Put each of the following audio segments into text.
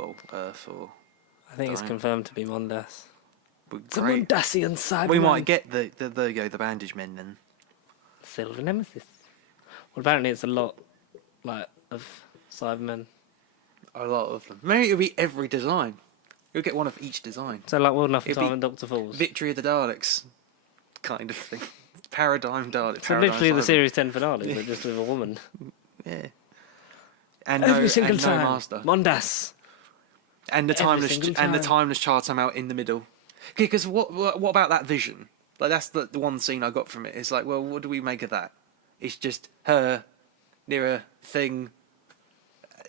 well, Earth or... I think it's confirmed to be Mondas. It's a Mondasian Cyberman. We might get the Bandage Men then. Silver Nemesis. Well, apparently it's a lot, of Cybermen. A lot of them. Maybe it'll be every design. You'll get one of each design. So like World Enough Time and Dr. Falls. Victory of the Daleks kind of thing. Paradigm Daleks. So literally the Series 10 finale, but just with a woman. Yeah. And every single and time. No master. Mondas. And the timeless child somehow in the middle. Because what about that vision? Like that's the one scene I got from it. It's like, well, what do we make of that? It's just her near a thing,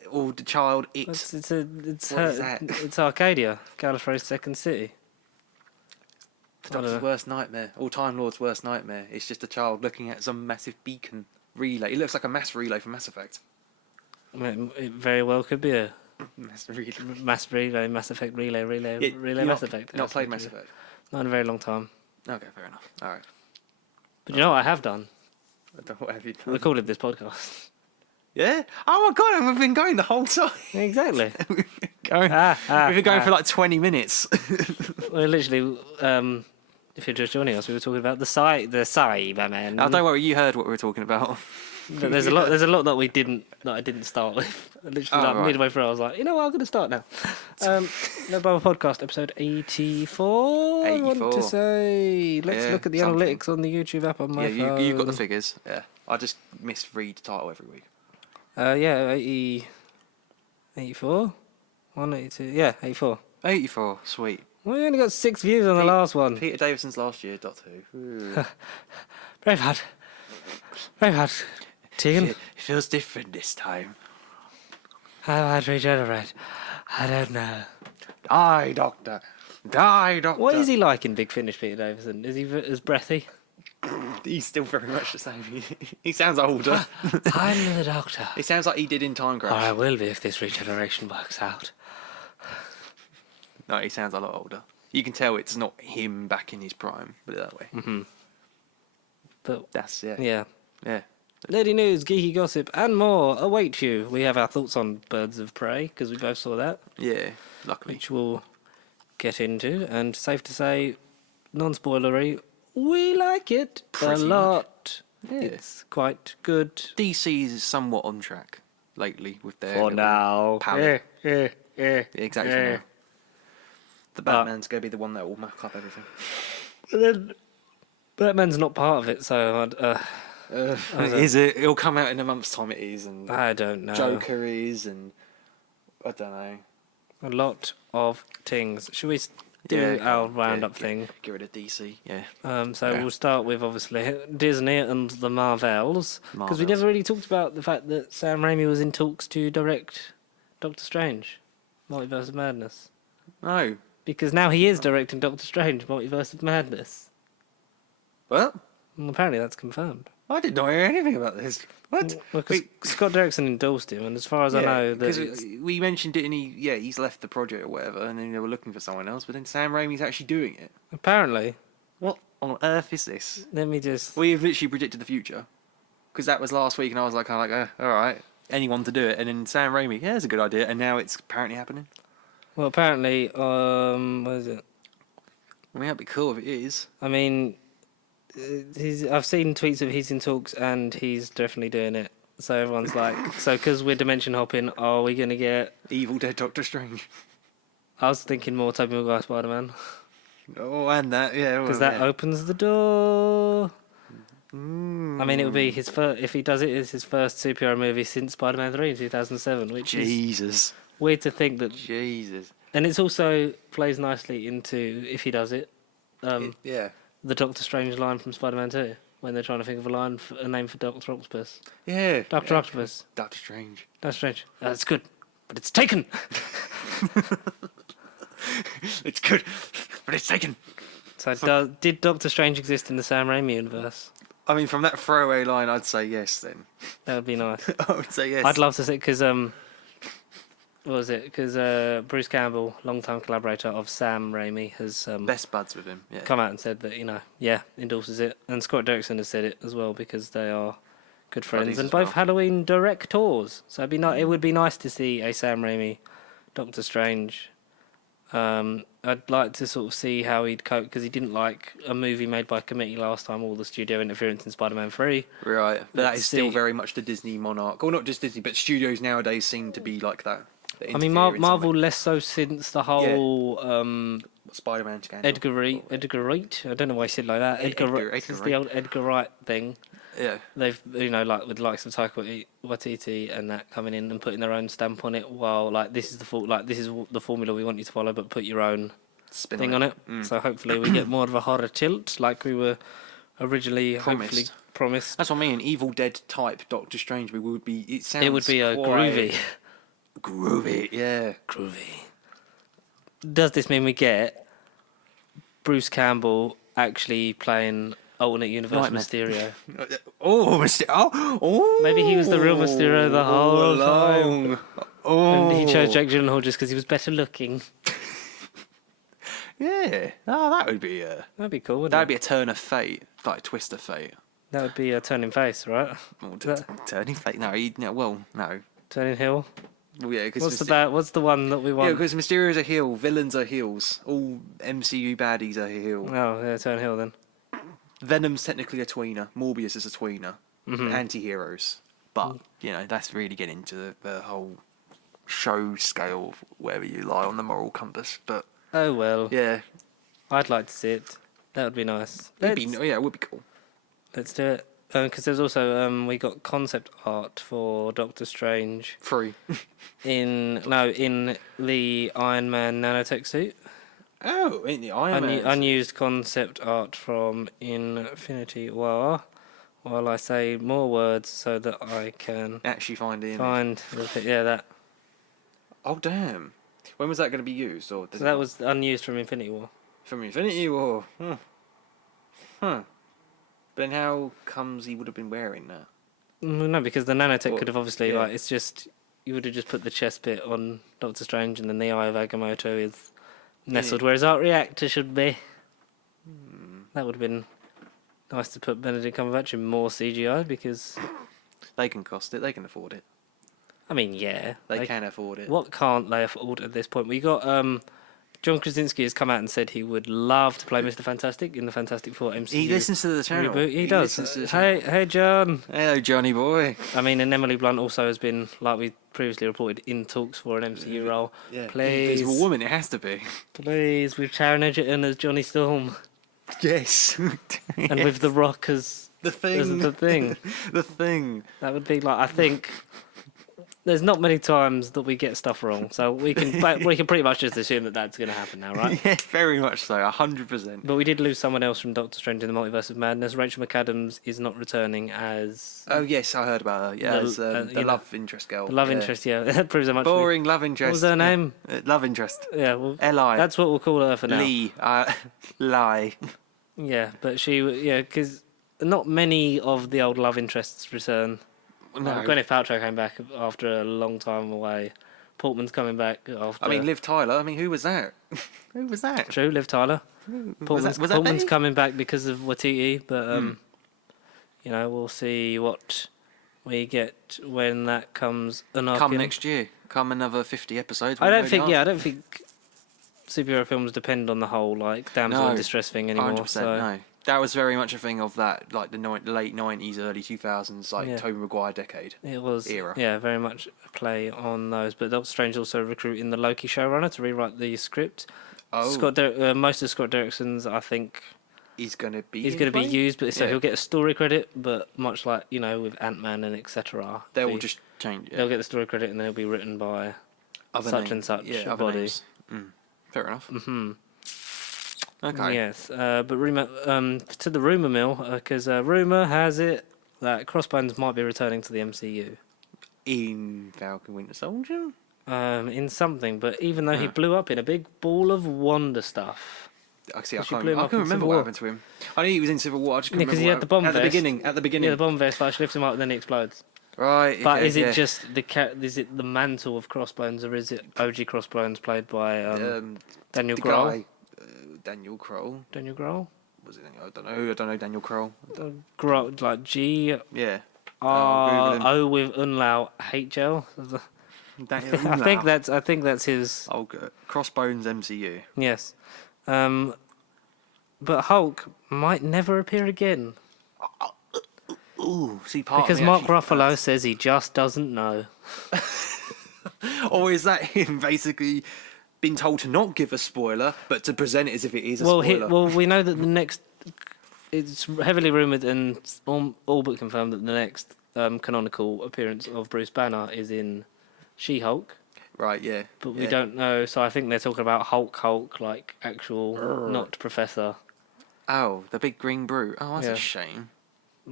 or the child. It's her. Is that? It's Arcadia, Gallifrey's second city. The Doctor's worst nightmare, or Time Lord's worst nightmare. It's just a child looking at some massive beacon relay. It looks like a mass relay from Mass Effect. It very well could be a Mass Relay, Mass Effect Relay, Mass Effect. Not played Mass Effect. Not in a very long time. Okay, fair enough. All right. But you know what I have done? What have you done? Recorded this podcast. Yeah? Oh my god, and we've been going the whole time. Exactly. We've been going for like 20 minutes. Well, literally, if you're just joining us, we were talking about the Cybermen. Oh, don't worry, you heard what we were talking about. There's a lot that I didn't start with. Literally, midway through, I was like, you know what, I'm going to start now. No Bible Podcast, episode 84. 84. I want to say, let's look at the analytics on the YouTube app on my phone. You've got the figures. Yeah, I just misread the title every week. 84, 182. Yeah, 84. 84, sweet. We only got 6 views on the last one. Peter Davison's last year, Doctor Who. Very bad. Tegan? It feels different this time. How I'd regenerate? I don't know. Die, Doctor. What is he like in Big Finish, Peter Davison? Is he as breathy? He's still very much the same. He sounds older. I'm the Doctor. He sounds like he did in Time Crash. Or I will be if this regeneration works out. No, he sounds a lot older. You can tell it's not him back in his prime, put it that way. Mm-hmm. But that's yeah. Lady news, geeky gossip, and more await you. We have our thoughts on Birds of Prey because we both saw that. Yeah, luckily. Which we'll get into, and safe to say, non-spoilery, we like it pretty a lot. Yeah. It's quite good. DC is somewhat on track lately with their for now. Palette. Exactly. Now. The Batman's going to be the one that will muck up everything. But then Batman's not part of it, so is it? It'll come out in a month's time. It is, and I don't know. Joker is, and I don't know. A lot of things. Should we do our roundup thing? Get rid of DC. Yeah. We'll start with obviously Disney and the Marvels, because we never really talked about the fact that Sam Raimi was in talks to direct Doctor Strange, Multiverse of Madness. No. Because now he is directing Doctor Strange, Multiverse of Madness. What? Well, apparently that's confirmed. I did not hear anything about this. What? Well, Scott Derrickson endorsed him, and as far as I know... Because we mentioned it, and he's left the project or whatever, and then they were looking for someone else, but then Sam Raimi's actually doing it. Apparently. What on earth is this? Let me just... We've literally predicted the future. Because that was last week, and I was like, alright, anyone to do it, and then Sam Raimi, it's a good idea, and now it's apparently happening. Well, apparently, what is it? I mean, that'd be cool if it is. I mean... I've seen tweets of he's in talks and he's definitely doing it. So everyone's like, because we're dimension hopping, are we going to get... Evil Dead Doctor Strange. I was thinking more Tobey Maguire Spider-Man. Oh, and that, yeah. Because that opens the door. I mean, it would be his first... If he does it, it's his first superhero movie since Spider-Man 3 in 2007, which is weird to think that... Jesus. And it's also plays nicely into, if he does it... the Doctor Strange line from Spider-Man 2, when they're trying to think of a name for Dr. Octopus. Yeah. Dr. Octopus. Doctor Strange. That's strange. That's good, but it's taken. It's good, but it's taken. So did Doctor Strange exist in the Sam Raimi universe? I mean, from that throwaway line, I'd say yes, then. That would be nice. I would say yes. I'd love to see, because... what was it? Because Bruce Campbell, longtime collaborator of Sam Raimi, has best buds with him. Yeah. Come out and said that endorses it, and Scott Derrickson has said it as well because they are good friends and both Halloween directors. So it would be nice to see a Sam Raimi Doctor Strange. I'd like to sort of see how he'd cope, because he didn't like a movie made by committee last time, all the studio interference in Spider-Man 3. Right, but that is still very much the Disney monarch. Well, not just Disney, but studios nowadays seem to be like that. I mean, Marvel less so since the whole Spider-Man scandal. Edgar Wright. I don't know why I said like that. Edgar since the old Edgar Wright thing. Yeah. They've, like with the likes of Taika Waititi and that coming in and putting their own stamp on it, while like this is the formula we want you to follow, but put your own thing on it. So hopefully we get more of a horror tilt, like we were originally promised. That's what I mean. Evil Dead type Doctor Strange would be. It would be a groovy. Groovy, yeah. Groovy. Does this mean we get Bruce Campbell actually playing alternate universe Mysterio? Maybe he was the real Mysterio the whole time. And he chose Jake Gyllenhaal just because he was better looking. Yeah. Oh, that would be that'd be cool. That'd be a turn of fate, like a twist of fate. That would be a turning face, right? Turning fate? No. Turning heel. Well, yeah, what's the one that we want? Yeah, because Mysterio's a heel, villains are heels, all MCU baddies are heel. Oh, yeah, turn heel then. Venom's technically a tweener. Morbius is a tweener. Anti-heroes. But, that's really getting into the whole show scale of wherever you lie on the moral compass. But oh, well. Yeah. I'd like to see it. That would be nice. It would be cool. Let's do it. Because there's also, we got concept art for Doctor Strange. Free. in the Iron Man nanotech suit. Oh, in the Iron Man. Unused concept art from Infinity War. While I say more words so that I can actually find the image. That. Oh, damn. When was that going to be used? So that was unused from Infinity War. From Infinity War? Huh. But then how comes he would have been wearing that? No, because the nanotech could have obviously, it's just, you would have just put the chest bit on Doctor Strange and then the Eye of Agamotto is nestled where his art reactor should be. That would have been nice to put Benedict Cumberbatch in more CGI, because they can cost it, they can afford it. I mean, yeah. They can afford it. What can't they afford at this point? We got John Krasinski has come out and said he would love to play Mr. Fantastic in the Fantastic Four MCU. He listens to the channel. Reboot. He does. Hey, John. Hello, Johnny boy. I mean, and Emily Blunt also has been, like we previously reported, in talks for an MCU role. Yeah. Please. If it's a woman, it has to be. Please, with Taron Egerton as Johnny Storm. Yes. And with The Rock as the Thing. The Thing. The Thing. That would be like, I think... There's not many times that we get stuff wrong, so we can pretty much just assume that that's going to happen now, right? Yeah, very much so, 100%. But we did lose someone else from Doctor Strange in the Multiverse of Madness. Rachel McAdams is not returning as... Oh, yes, I heard about her. Yeah, as the love interest girl. The love interest, yeah. That proves how much... Boring love interest. What was her name? Love interest. Yeah, well... L.I. That's what we'll call her for now. Lie. Yeah, but because not many of the old love interests return. No. Gwyneth Paltrow came back after a long time away. Portman's coming back after... I mean, Liv Tyler. Who was that? Who was that? True, Liv Tyler. Portman's coming back because of Waititi, but, we'll see what we get when that comes. Come next year. Come another 50 episodes. I don't think superhero films depend on the whole, damsel in distress thing anymore. 100%, no. That was very much a thing of that, the late 90s, early 2000s, Tobey Maguire decade. It was era. Yeah, very much a play on those. But Doctor Strange also recruiting the Loki showrunner to rewrite the script. Oh. Most of Scott Derrickson's, I think, he's going to be used, but so he'll get a story credit. But much like with Ant-Man and etc., they will just change. Yeah. They'll get the story credit and they'll be written by and such body. Fair enough. Mm-hmm. Okay. Yes, but to the rumour mill, because rumour has it that Crossbones might be returning to the MCU. In Falcon Winter Soldier? In something, but even though he blew up in a big ball of wonder stuff. I can't remember what happened to him. I knew he was in Civil War. I just couldn't remember. Because he had the bomb vest. At the beginning. Yeah, the bomb vest flash lifts him up and then he explodes. Right. Okay, but is it just is it the mantle of Crossbones, or is it OG Crossbones played by Daniel Grohl? Daniel Kroll. Daniel Grohl? Was it? I don't know Daniel Kroll. Grohl, like G. Yeah. O with Unlau HL. I think that's his. Oh, good. Crossbones MCU. Yes, but Hulk might never appear again Ooh, see, part because of me Mark actually Ruffalo says he just doesn't know. Or is that him basically been told to not give a spoiler, but to present it as if it is a spoiler? We know that the next. It's heavily rumoured and all but confirmed that the next canonical appearance of Bruce Banner is in She-Hulk. Right, yeah. But we don't know, so I think they're talking about Hulk, like actual, not Professor. Oh, the big green brute. Oh, that's Yeah. a shame.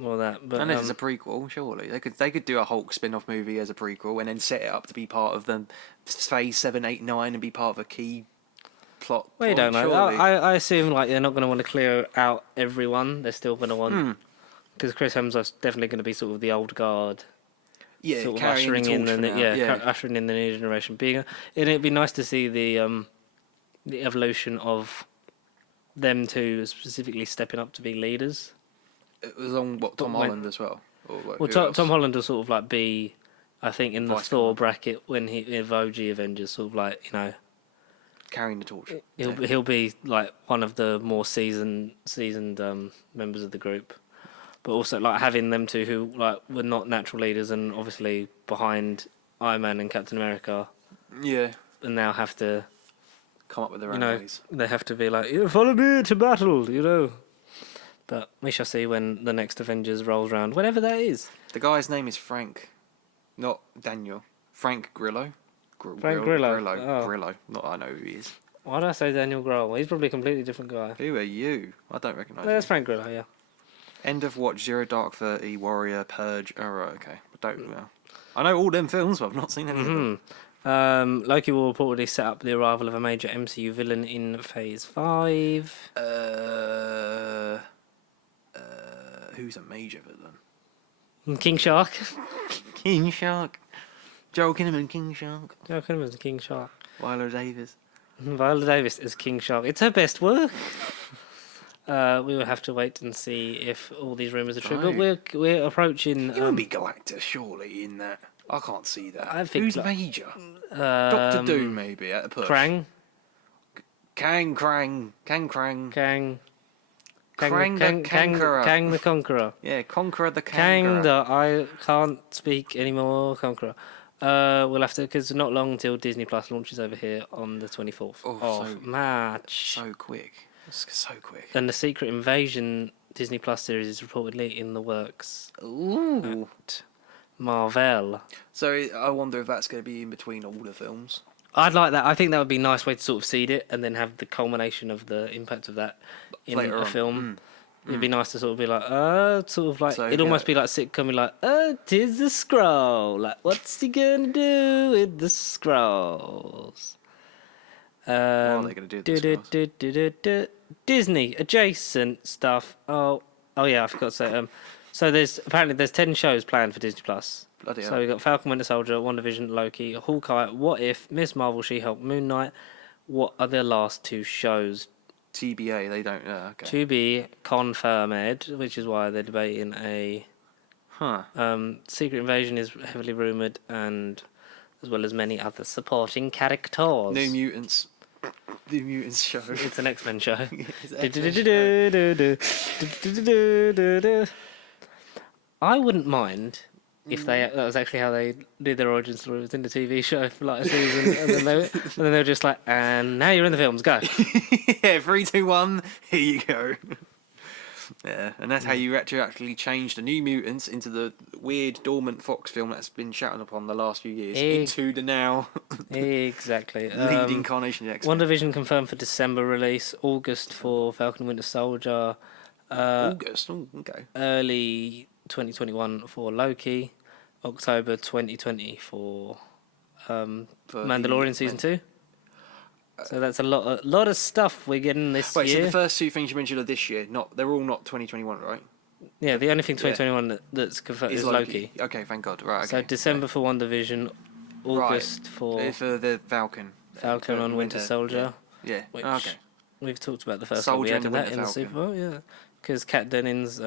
Or that, but And this is a prequel, surely. They could do a Hulk spin-off movie as a prequel and then set it up to be part of the Phase 7, 8, 9 and be part of a key plot. we don't know. Surely. I assume like they're not going to want to clear out everyone. They're still going to want because Chris Hemsworth's definitely going to be sort of the old guard. Yeah, sort of carrying ushering the in torch the for now. ushering in the new generation. It'd be nice to see the evolution of them two specifically stepping up to be leaders. It was on Tom Holland as well. Or Well, Tom Holland will sort of like be, I think, in the Vice Thor Commander. bracket when he in OG Avengers, sort of like carrying the torch. he'll be like one of the more seasoned members of the group. But also like having them two who like were not natural leaders and obviously behind Iron Man and Captain America Yeah, and now have to come up with their own ways. they have to be like, follow me to battle, But we shall see when the next Avengers rolls around, whenever that is. The guy's name is Frank, not Daniel. Frank Grillo. Frank Grillo. Oh. Grillo. Not I know who he is. Why did I say Daniel Grohl? He's probably a completely different guy. Who are you? I don't recognise No, that's you. Frank Grillo, yeah. End of Watch, Zero Dark 30, Warrior, Purge. Oh, right, okay. I don't know. I know all them films, but I've not seen any of them. Loki will reportedly set up the arrival of a major MCU villain in Phase 5. Who's a major villain? King Shark. King Shark. Joel Kinnaman, King Shark. Joe Kinnaman's King Shark. Viola Davis. Viola Davis is King Shark. It's her best work. We will have to wait and see if all these rumours are true. Right. But we're approaching. You would be Galactus, surely, in that. I can't see that. I think Who's like- major? Doctor Doom, maybe, at a push. Krang. Kang. Kang. Krang Kang the Conqueror. Kang the Conqueror. Yeah, Conqueror the Kang Kangaroo. the I can't speak anymore. Conqueror. We'll have to because not long till Disney Plus launches over here on the 24th of March. So quick. It's so quick. And the Secret Invasion Disney Plus series is reportedly in the works. Ooh. At Marvel. So I wonder if that's going to be in between all the films. I'd like that. I think that would be a nice way to sort of seed it and then have the culmination of the impact of that in Later a on. film. It'd be nice to sort of be like, sort of like, So, it'd almost be like sitcom, like, tis the scroll. Like, what's he gonna do with the scrolls? What are they going to do with the scrolls? Disney adjacent stuff. Oh yeah, I forgot to say. So there's 10 shows planned for Disney Plus. Bloody So hell. we've got Falcon Winter Soldier, WandaVision, Loki, Hawkeye, What If, Miss Marvel, She-Hulk, Moon Knight. What are the last two shows? TBA, they don't. Okay. To be confirmed, which is why they're debating a Huh. Secret Invasion is heavily rumoured, and as well as many other supporting characters. New Mutants. New Mutants show. It's an X-Men show. It's an X-Men show. I wouldn't mind if that was actually how they did their origin story within the TV show for like a season, and then they were just like, and now you're in the films, go. Yeah, 3, 2, 1. Here you go. Yeah, and that's how you actually change the New Mutants into the weird dormant Fox film that's been shouted upon the last few years into the now Exactly. lead incarnation of X-Men. WandaVision confirmed for December release, August for Falcon and Winter Soldier, August. Oh, okay. early 2021 for Loki, October 2020 for Mandalorian season 2. So that's a lot of stuff we're getting this Wait, year. so the first two things you mentioned are this year. They're all not 2021, right? Yeah, the only thing 2021 that's confirmed is Loki. Okay, thank God. Right. Okay. So December for WandaVision, August for the Falcon. Falcon and Winter Soldier. Yeah. Which Okay. we've talked about the first Soldier one. We and added the that Winter in the Falcon. Super Bowl, yeah. Because Kat Dennings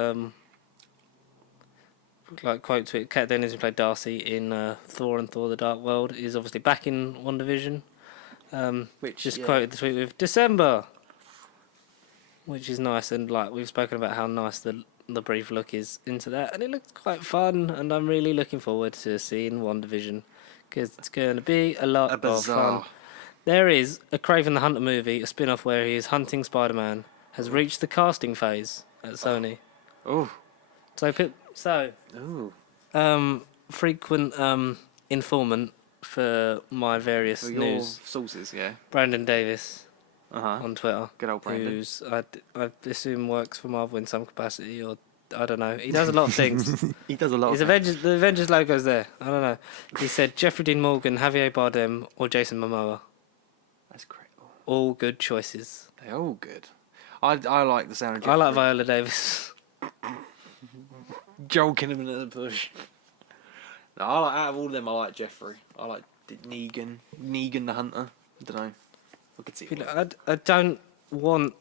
like quote tweet. Kat Dennings, who played Darcy in Thor and Thor: The Dark World, is obviously back in WandaVision. Which just quoted the tweet with December, which is nice, and like we've spoken about how nice the brief look is into that, and it looks quite fun, and I'm really looking forward to seeing WandaVision because it's going to be a lot of fun. There is a Kraven the Hunter movie, a spin-off where he is hunting Spider-Man, has reached the casting phase at Sony. Oh. Frequent informant for my various For news sources, yeah. Brandon Davis Uh-huh. on Twitter. Good old Brandon. Who's, I assume, works for Marvel in some capacity, or I don't know. He does a lot of things. He does a lot His of Avengers, the Avengers logo's there. I don't know. He said Jeffrey Dean Morgan, Javier Bardem, or Jason Momoa. That's great. All good choices. They're all good. I like the sound of Jeffrey. I like Viola Davis. Jolking him into the bush. No, I like, out of all of them, I like Jeffrey. I like Negan the Hunter. I don't know. I could see it. I don't want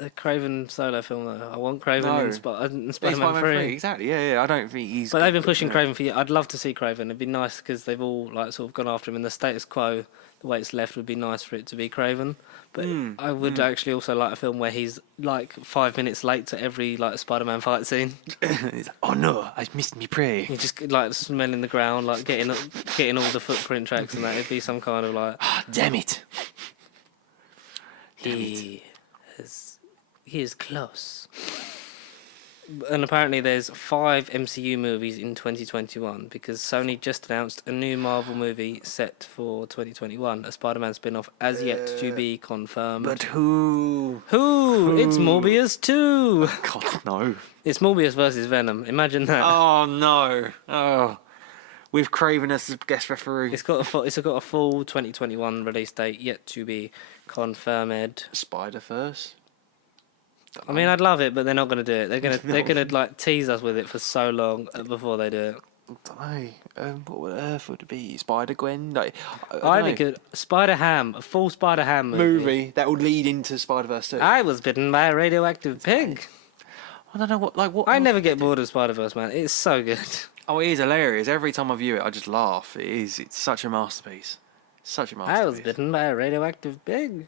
a Kraven solo film though. I want Kraven in Spider-Man 3. Exactly. Yeah. I don't think he's. But they've been pushing Kraven for years. I'd love to see Kraven. It'd be nice because they've all like sort of gone after him, and the status quo, the way it's left, would be nice for it to be Kraven. But I would actually also like a film where he's like 5 minutes late to every like Spider-Man fight scene. He's like, oh no, I missed me prey. He's just like smelling the ground, like getting all the footprint tracks and that. It'd be some kind of like. Damn it. He is close. And apparently there's 5 MCU movies in 2021 because Sony just announced a new Marvel movie set for 2021, a Spider-Man spin-off as yet to be confirmed. But who? It's Morbius 2! God, no. It's Morbius versus Venom. Imagine that. Oh, no. Oh. With Kraven as the guest referee. It's got a full 2021 release date yet to be confirmed. Spider-Verse? I mean, I'd love it, but they're not going to do it. They're gonna like tease us with it for so long before they do it. I don't know. What on earth would it be? Spider-Gwen? Like, I think a Spider-Ham, a full Spider-Ham movie that would lead into Spider-Verse 2. I was bitten by a radioactive pig. I don't know what. I never get bored of Spider-Verse, man. It's so good. Oh, it is hilarious. Every time I view it, I just laugh. It is. It's such a masterpiece. Such a masterpiece. I was bitten by a radioactive pig.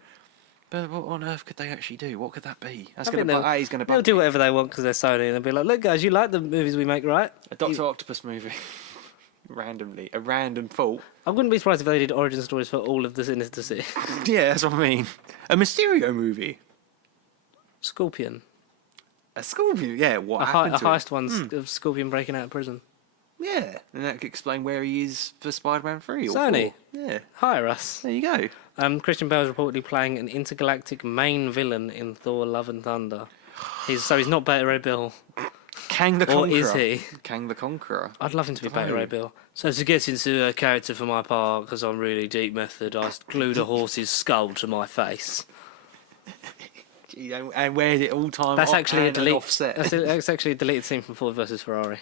But what on earth could they actually do? What could that be? They'll do whatever they want because they're Sony, and they'll be like, "Look, guys, you like the movies we make, right?" A Doctor Octopus movie. Randomly, a random fault. I wouldn't be surprised if they did origin stories for all of the Sinister Six. Yeah, that's what I mean. A Mysterio movie. Scorpion. A Scorpion? Yeah, what a happened to heist one of Scorpion breaking out of prison. Yeah, and that could explain where he is for Spider-Man 3 or Sony. 4. Yeah. Hire us. There you go. Christian Bale is reportedly playing an intergalactic main villain in Thor: Love and Thunder. He's not Beta Ray Bill. Kang the Conqueror. Or is he? Kang the Conqueror. I'd love him to be Beta Ray Bill. So to get into a character for my part, because I'm really deep method, I glued a horse's skull to my face. Gee, and wears it all time. That's actually a delete. Offset. That's actually a deleted scene from Ford versus Ferrari.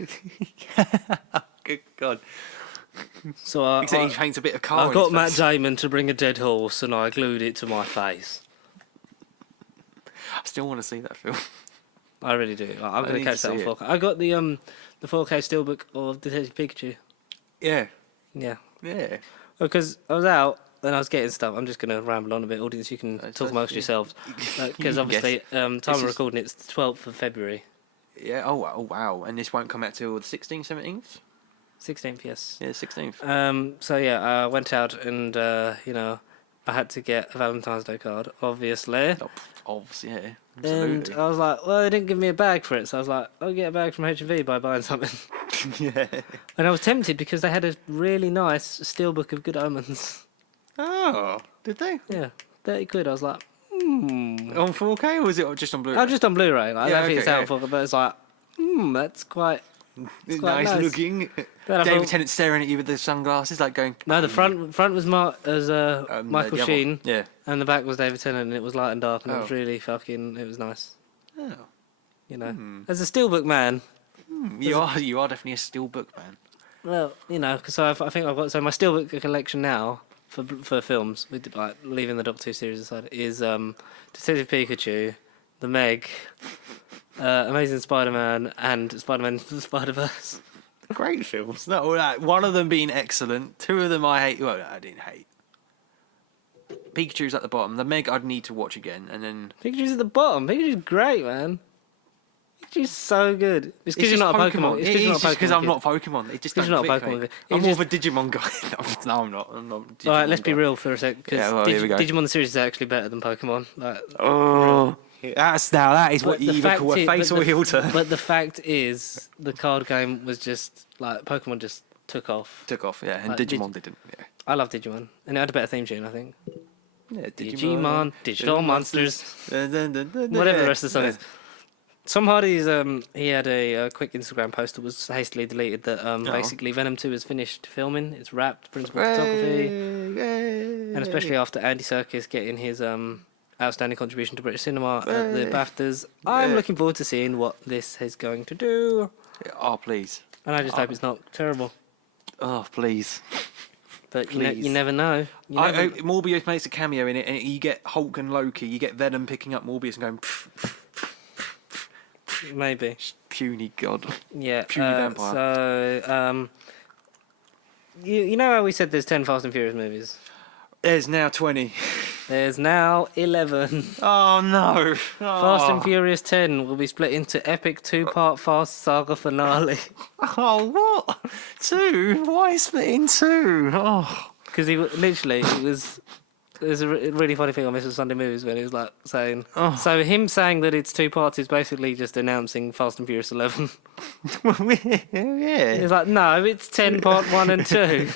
Good God. So Except he paints a bit of car. I got Matt Damon to bring a dead horse, and I glued it to my face. I still want to see that film. I really do. I'm going to catch that on 4K. I got the 4K steelbook of Detective Pikachu. Yeah. Yeah. Yeah. Because I was out and I was getting stuff. I'm just going to ramble on a bit. Audience, you can talk amongst yourselves. Because obviously, time of recording, it's the 12th of February. Yeah. Oh, wow. And this won't come out till the 16th, 17th? 16th, yes. Yeah, 16th. So yeah, I went out and, I had to get a Valentine's Day card, obviously. Oh, obviously, yeah. Absolutely. And I was like, well, they didn't give me a bag for it. So I was like, I'll get a bag from H&V by buying something. Yeah. And I was tempted because they had a really nice steelbook of Good Omens. Oh, did they? Yeah, 30 quid. I was like, On 4K or was it just on Blu-ray? Oh, just on Blu-ray. Like, I don't think it's out okay. for, but it's like, that's quite nice. Looking. David Tennant staring at you with the sunglasses, like going. No, the front was marked as Michael Sheen. Yeah. And the back was David Tennant, and it was light and dark, and it Oh. was really it was nice. Oh. You know, as a steelbook man. You are definitely a steelbook man. Well, because I think I've got my steelbook collection now for films, with like leaving the Doctor Who series aside, is Detective Pikachu, The Meg, Amazing Spider-Man and Spider-Man Into the Spider-Verse. Great films. Not all that. One of them being excellent. Two of them I hate. Well, I didn't hate. Pikachu's at the bottom. The Meg I'd need to watch again, and then Pikachu's at the bottom. Pikachu's great, man. Pikachu's so good. It's because you're not a Pokemon. It's just because I'm not Pokemon. It just because don't you're not a click, Pokemon. mate. I'm more of a Digimon guy. No, I'm not. I'm not. A Digimon All right, let's guy. be real for a sec. Because Here we go. Digimon the series is actually better than Pokemon. Like, Oh, that is what you either call a face or a heel turn. But the fact is, the card game was just like Pokemon just took off. Took off, yeah, and Like, Digimon didn't. Yeah. I love Digimon, and it had a better theme tune, I think. Yeah, Digimon, Digital Monsters, whatever the rest of the song is. Tom Hardy's he had a quick Instagram post that was hastily deleted that basically Venom 2 is finished filming. It's wrapped, principal photography, and especially after Andy Serkis getting his outstanding contribution to British cinema at the BAFTAs, I'm looking forward to seeing what this is going to do. Oh, please. And I just hope it's not terrible. Oh, please. But you never know. Morbius makes a cameo in it, and you get Hulk and Loki. You get Venom picking up Morbius and going, maybe. Puny god. Yeah. Puny vampire. So, you know how we said there's 10 Fast and Furious movies? There's now 20. There's now 11. Oh, no. Fast and Furious 10 will be split into epic 2-part Fast Saga finale. Oh, what? 2? Why split in 2? Oh. Because there's a really funny thing on Mr. Sunday Movies when he was like saying... Oh. So him saying that it's 2 parts is basically just announcing Fast and Furious 11. Yeah. He's like, no, it's 10 part 1 and 2.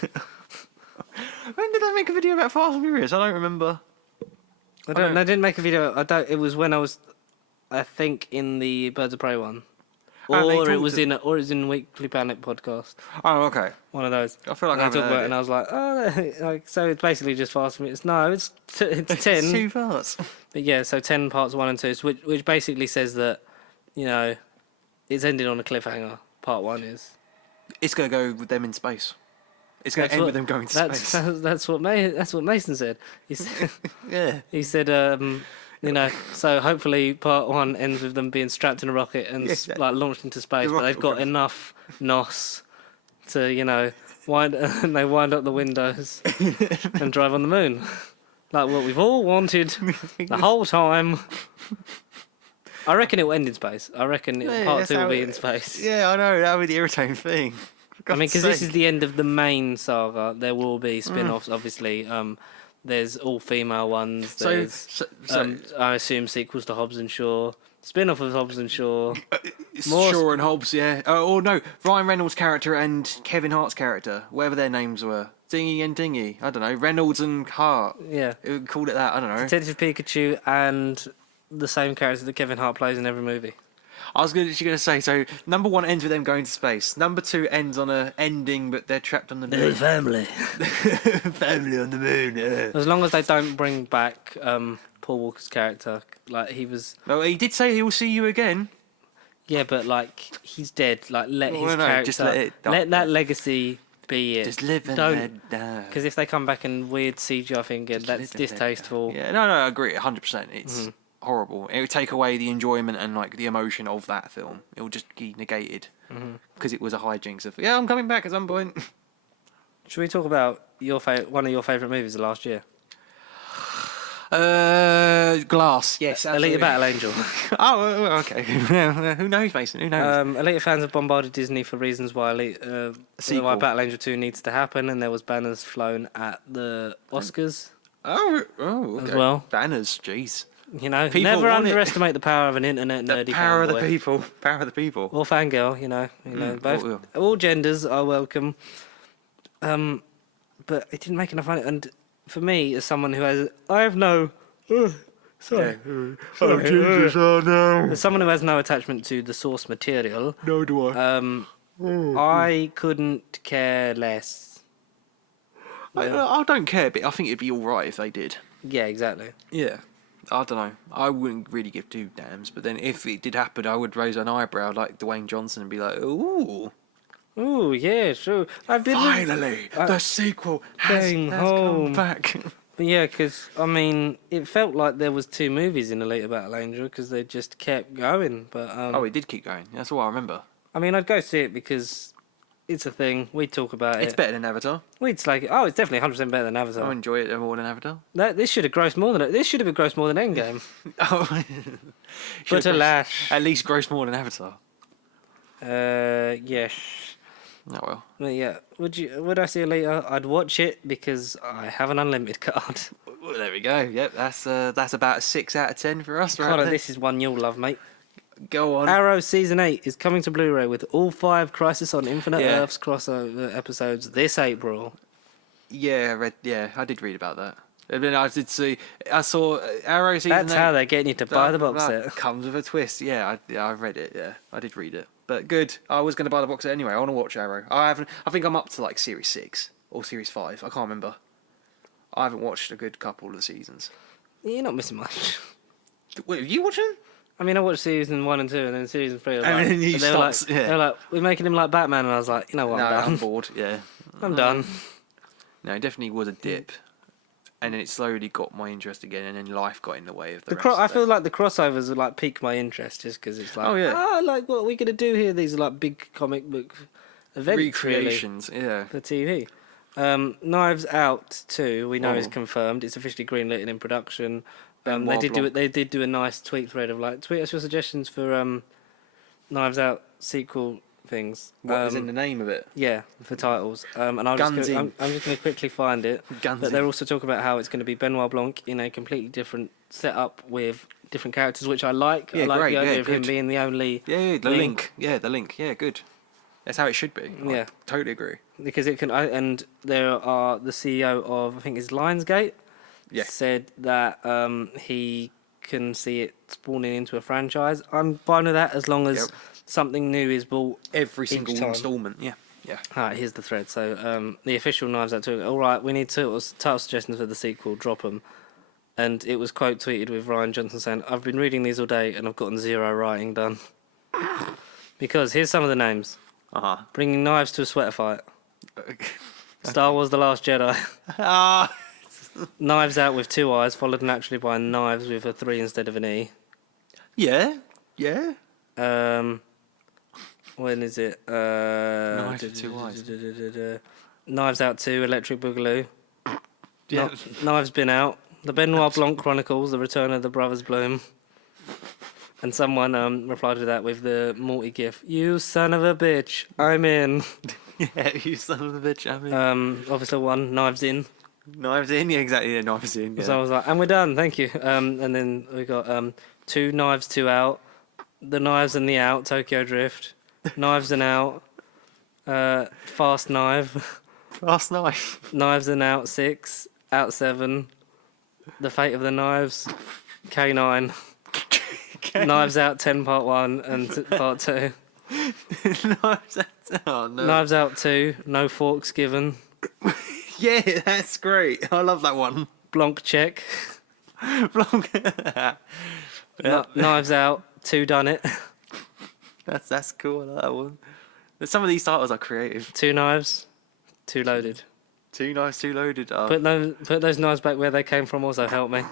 When did I make a video about Fast and Furious? I don't remember. I didn't make a video. It was when I was, I think, in the Birds of Prey one, or it was in Weekly Planet podcast. Oh, okay. One of those. I feel like I talked haven't about heard it, and I was like, oh, like, so it's basically just Fast and Furious. No, it's 10. It's 2 parts. But yeah, so 10 parts 1 and 2, which basically says that, it's ended on a cliffhanger. Part 1 is. It's gonna go with them in space. It's going to end with them going to space. That's what Mason said. He said, yeah. He said, so hopefully part 1 ends with them being strapped in a rocket and launched into space, but they've got enough NOS to, wind up the windows and drive on the moon. Like what we've all wanted the whole time. I reckon it will end in space. I reckon part 2 will be in space. Yeah, I know. That would be the irritating thing. I mean, because this is the end of the main saga. There will be spin-offs, obviously. There's all-female ones. There's, I assume, sequels to Hobbs and Shaw. Spin-off of Hobbs and Shaw. Shaw and Hobbs, yeah. Oh, no. Ryan Reynolds' character and Kevin Hart's character, whatever their names were. Dingy and Dingy. I don't know. Reynolds and Hart. Yeah. Called it that. I don't know. Detective Pikachu and the same character that Kevin Hart plays in every movie. I was going to say, so number 1 ends with them going to space. Number 2 ends on a ending, but they're trapped on the moon. Family. Family on the moon, yeah. As long as they don't bring back Paul Walker's character, like he was... No, he did say he will see you again. Yeah, but like, he's dead. Like, let his character... Just let that legacy be it. Just live and let die. Because if they come back in weird CGI thing again, that's distasteful. Yeah, no, I agree, 100%. It's... horrible. It would take away the enjoyment and like the emotion of that film. It will just be negated because it was a hijinks of I'm coming back at some point. Should we talk about one of your favourite movies of last year? Glass. Yes, absolutely. Alita Battle Angel. Oh, okay. Who knows, Mason? Who knows? Alita fans have bombarded Disney for reasons why why Battle Angel 2 needs to happen, and there was banners flown at the Oscars. Oh, okay. As well. Banners, jeez. People never underestimate the power of an internet nerdy. The power of the people. Power of the people. Or fangirl, both. All genders are welcome. But it didn't make enough money. And for me, as someone who has... I have no... sorry. Oh, Jesus, oh no. As someone who has no attachment to the source material... No, do I. I couldn't care less. I don't care, but I think it'd be alright if they did. Yeah, exactly. Yeah. I don't know. I wouldn't really give 2 damns, but then if it did happen, I would raise an eyebrow like Dwayne Johnson and be like, ooh. Ooh, yeah, true. Finally, the sequel has come back. But yeah, because, I mean, it felt like there was 2 movies in Alita Battle Angel because they just kept going. But it did keep going. That's all I remember. I mean, I'd go see it because it's a thing. We'd talk about it. It's better than Avatar. We'd like it. Oh, it's definitely 100% better than Avatar. I enjoy it more than Avatar. This should have grossed more than it. This should have been grossed more than Endgame. But alas. At least grossed more than Avatar. Yes. Oh well. But yeah. Would I see Alita? I'd watch it because I have an unlimited card. Well, there we go. Yep, that's about a 6 out of 10 for us, right? Connor, this is one you'll love, mate. Go on. Arrow Season 8 is coming to Blu-ray with all 5 Crisis on Infinite Earths crossover episodes this April. Yeah, I did read about that. I mean, I saw Arrow Season 8. That's how they're getting you to buy the box set. Comes with a twist. Yeah, I read it. Yeah, I did read it. But good. I was going to buy the box set anyway. I want to watch Arrow. I think I'm up to like Series 6 or Series 5. I can't remember. I haven't watched a good couple of the seasons. You're not missing much. Wait, have you watched them? I mean, I watched season 1 and 2, and then season 3. And then you stopped. They were like, we're making him like Batman, and I was like, you know what, I'm done. I'm bored. Yeah, I'm done. No, it definitely was a dip, and then it slowly got my interest again, and then life got in the way of the rest. I feel like the crossovers would like pique my interest just because it's like, like what are we gonna do here? These are like big comic book events, recreations, really, for TV. Knives Out 2, we know is confirmed. It's officially greenlit and in production. They did do a nice tweet thread of like, tweet us your suggestions for Knives Out sequel things. What is in the name of it? Yeah, for titles. And I'm just going to quickly find it. But they're also talking about how it's going to be Benoit Blanc in a completely different setup with different characters, which I like. Yeah, I like great, the idea of him being the only the link. Yeah, the link. Yeah, good. That's how it should be. I totally agree. Because it can, and there are the CEO of, I think it's Lionsgate, said that he can see it spawning into a franchise. I'm fine with that as long as something new is bought every single installment. Yeah. Alright, here's the thread. So the official Knives Out 2. All right, we need title suggestions for the sequel. Drop them. And it was quote tweeted with Ryan Johnson saying, "I've been reading these all day and I've gotten 0 writing done." Because here's some of the names. Bringing knives to a sweater fight. Star Wars: The Last Jedi. Knives Out with 2 eyes, followed naturally by Knives with a 3 instead of an E. Yeah. When is it? Knives with 2 eyes. Knives Out 2, Electric Boogaloo. Knives Been Out. The Benoit Blanc Chronicles, The Return of the Brothers Bloom. And someone replied to that with the Morty gif. You son of a bitch, I'm in. Yeah, you son of a bitch, I'm in. Obviously one, Knives In. Knives In, yeah, exactly, yeah, Knives In. Yeah. So I was like, and we're done, thank you. And then we got 2 Knives, 2 Out. The Knives and the Out, Tokyo Drift. Knives and Out. Fast Knife. Fast Knife. Knives and Out 6. Out 7. The Fate of the Knives. K9. Knives Out 10 Part 1 and Part 2. Knives Out 2, No Forks Given. Yeah, that's great. I love that one. Blanc Check. Blanc. Knives Out 2 Done It. That's cool. I like that one. Some of these titles are creative. 2 Knives, 2 Loaded. 2 Knives, 2 Loaded. Oh. Put those knives back where they came from. Also help me.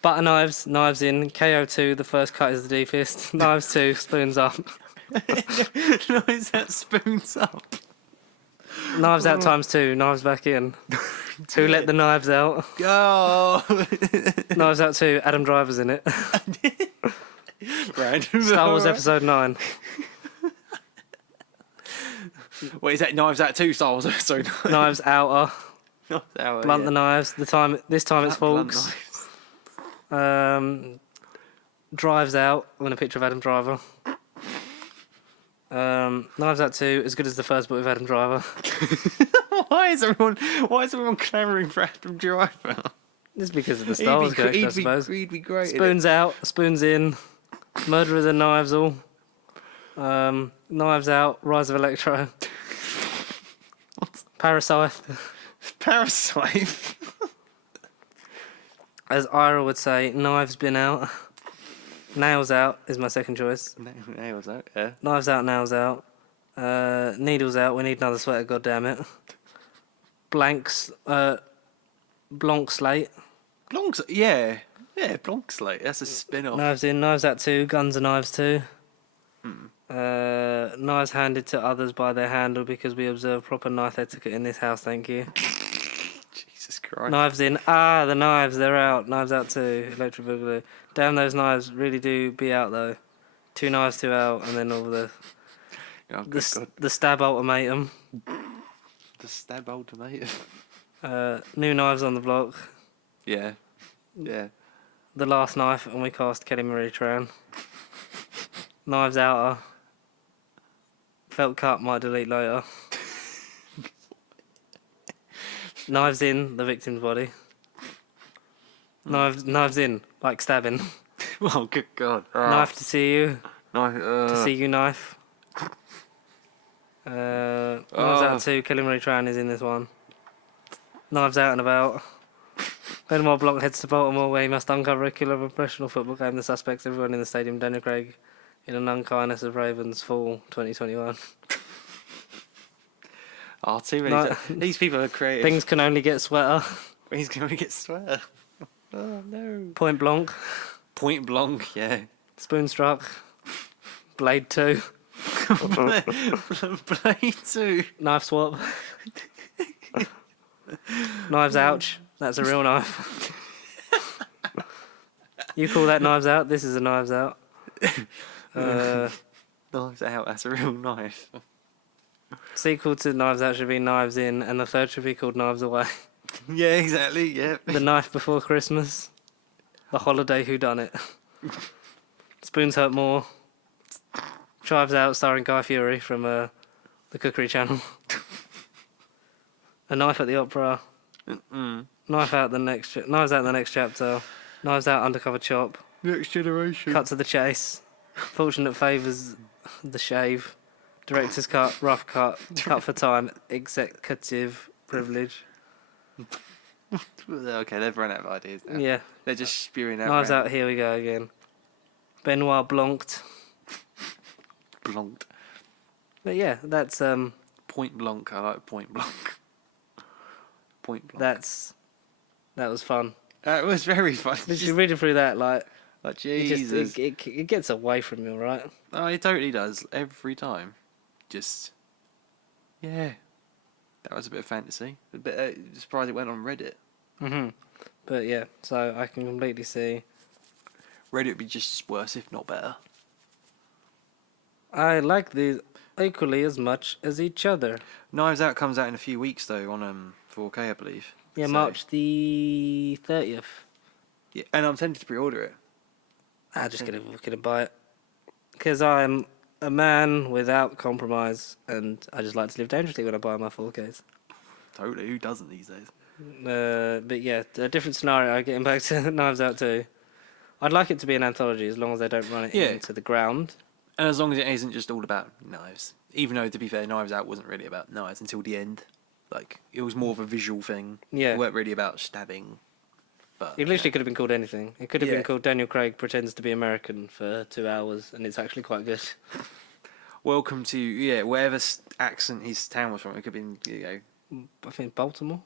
Butter Knives, Knives In, KO2, the first cut is the deepest. Knives 2, Spoons Up. Knives Out, Spoons Up. Knives Out times 2, Knives Back In. Who let the knives out? Oh. Knives Out 2, Adam Driver's in it. Random. Star Wars Episode 9. Wait, is that Knives Out 2 Star Wars Episode 9? Knives Outer. Knives Out, Blunt the Knives. This time it's Forks. Drives Out. I'm in a picture of Adam Driver. Knives Out 2, as good as the first book with Adam Driver. Why is everyone clamouring for Adam Driver? Just because of the Star Wars connection, I suppose. He'd be great. Spoons Out, Spoons In, Murderers and Knives All. Knives Out, Rise of Electro. What? Parasite. Parasite? As Ira would say, Knives Been Out. Nails Out is my second choice. Nails Out, yeah. Knives Out, Nails Out. Needles Out, we need another sweater, goddammit. Blanks, Blanc Slate. Blanc's, yeah, Blanc's Slate. That's a spin-off. Knives In, Knives Out 2, Guns and Knives 2. Knives handed to others by their handle because we observe proper knife etiquette in this house, thank you. Jesus Christ. Knives In, the knives, they're out. Knives Out 2, Electric Boogaloo. Damn, those knives really do be out, though. 2 knives, 2 out, and then all the stab ultimatum. The stab ultimatum. New knives on the block. Yeah. The last knife, and we cast Kelly Marie Tran. Knives Outer. Felt cut, might delete later. Knives In, the victim's body. Knives In, like stabbing. Oh, good God. Knife to see you. To see you knife. Knives Out 2, Kelly Marie Tran is in this one. Knives Out and About. Benoit Blanc heads to Baltimore where he must uncover a killer of a professional football game. The suspects, everyone in the stadium, Daniel Craig in an unkindness of Ravens, fall 2021. Oh, too many. These people are creative. Things can only get sweater. He's going to get sweater. Oh, no. Point Blanc. Point Blanc, yeah. Spoonstruck. Blade 2. Blade 2. Knife Swap. Knives Ouch. That's a real knife. You call that Knives Out? This is a Knives Out. Knives Out, that's a real knife. Sequel to Knives Out should be Knives In, and the third should be called Knives Away. Yeah, exactly, yeah. The Knife Before Christmas. The Holiday Whodunit. Spoons Hurt More. Chives Out starring Guy Fieri from the Cookery Channel. A Knife at the Opera. Knives Out the next chapter. Knives Out Undercover Chop. Next Generation. Cut to the chase. Fortunate Favours the shave. Director's cut. Rough cut. Cut for time. Executive privilege. Okay, they've run out of ideas now. Yeah. They're just spewing out. Knives Out, here we go again. Benoit Blanc'd. Blanc. But yeah, that's Point Blanc, I like Point Blanc. Point Blanc. That was fun. It was very fun. Just reading through that, like Jesus. It gets away from you, right? Oh, it totally does every time. Just yeah, that was a bit of fantasy. A bit surprised it went on Reddit. But yeah, so I can completely see. Reddit would be just as worse, if not better. I like these equally as much as each other. Knives Out comes out in a few weeks though on 4K, I believe. Yeah, so, March the 30th. Yeah, and I'm tempted to pre-order it. I'm just gonna buy it because I'm a man without compromise, and I just like to live dangerously when I buy my 4Ks. Totally, who doesn't these days? But yeah, a different scenario. Getting back to Knives Out 2, I'd like it to be an anthology as long as they don't run it into the ground. And as long as it isn't just all about knives. Even though, to be fair, Knives Out wasn't really about knives until the end. Like, it was more of a visual thing. Yeah. It weren't really about stabbing. But it literally could have been called anything. It could have been called Daniel Craig Pretends to be American for 2 hours, and it's actually quite good. Welcome to, whatever accent his town was from. It could have been, I think Baltimore?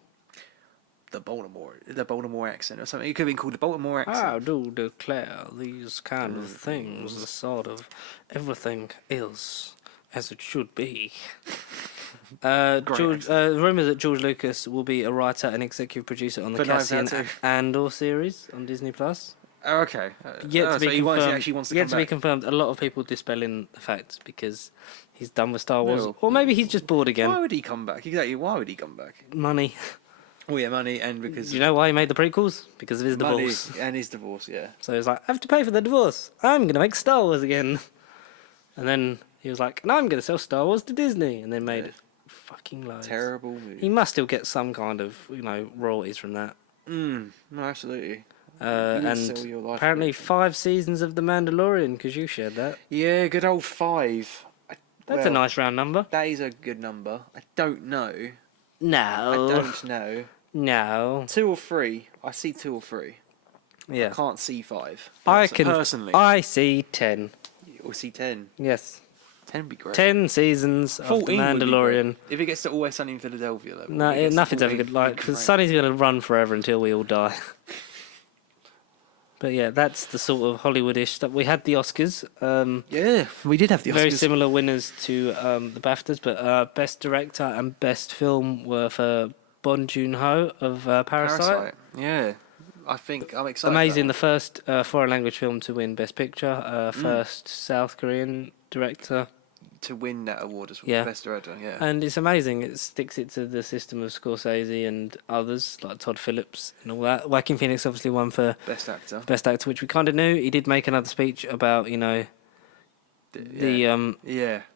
The Baltimore accent or something. It could have been called the Baltimore accent. I do declare these kind of things, the sort of everything is as it should be. Rumours that George Lucas will be a writer and executive producer on the Cassian Andor series on Disney Plus. Oh, okay. Yet to be confirmed. He actually wants to come back. Be confirmed. A lot of people dispelling the fact because he's done with Star Wars, or maybe he's just bored again. Why would he come back? Exactly. Why would he come back? Money. Oh yeah, money, and because you know why he made the prequels? Because of his divorce. And his divorce, yeah. So he's like, I have to pay for the divorce. I'm gonna make Star Wars again. And then he was like, no, I'm gonna sell Star Wars to Disney, and then made fucking loads. Terrible movie. He must still get some kind of royalties from that. No, absolutely. And apparently 5 seasons of The Mandalorian, because you shared that. Yeah, good old 5. That's a nice round number. That is a good number. I don't know. No. I don't know. No. 2 or 3. I see 2 or 3. Yeah. I can't see 5. Personally. I see 10. Or see 10. Yes. 10 would be great. 10 seasons of The 14 would be great. Mandalorian. If it gets to Always Sunny in Philadelphia level. No, if it gets to nothing's ever 14, good. Like, because Sonny's going to run forever until we all die. But yeah, that's the sort of Hollywoodish stuff. We had the Oscars. Yeah, we did have the Oscars. Very similar winners to the BAFTAs, but Best Director and Best Film were for Bong Joon-ho of Parasite. Yeah, I think I'm excited. Amazing, the first foreign language film to win Best Picture, first South Korean director to win that award as well. Yeah. Best Director, yeah. And it's amazing. It sticks it to the system of Scorsese and others, like Todd Phillips and all that. Joaquin Phoenix obviously won for Best Actor. Best Actor, which we kind of knew. He did make another speech about, you know, the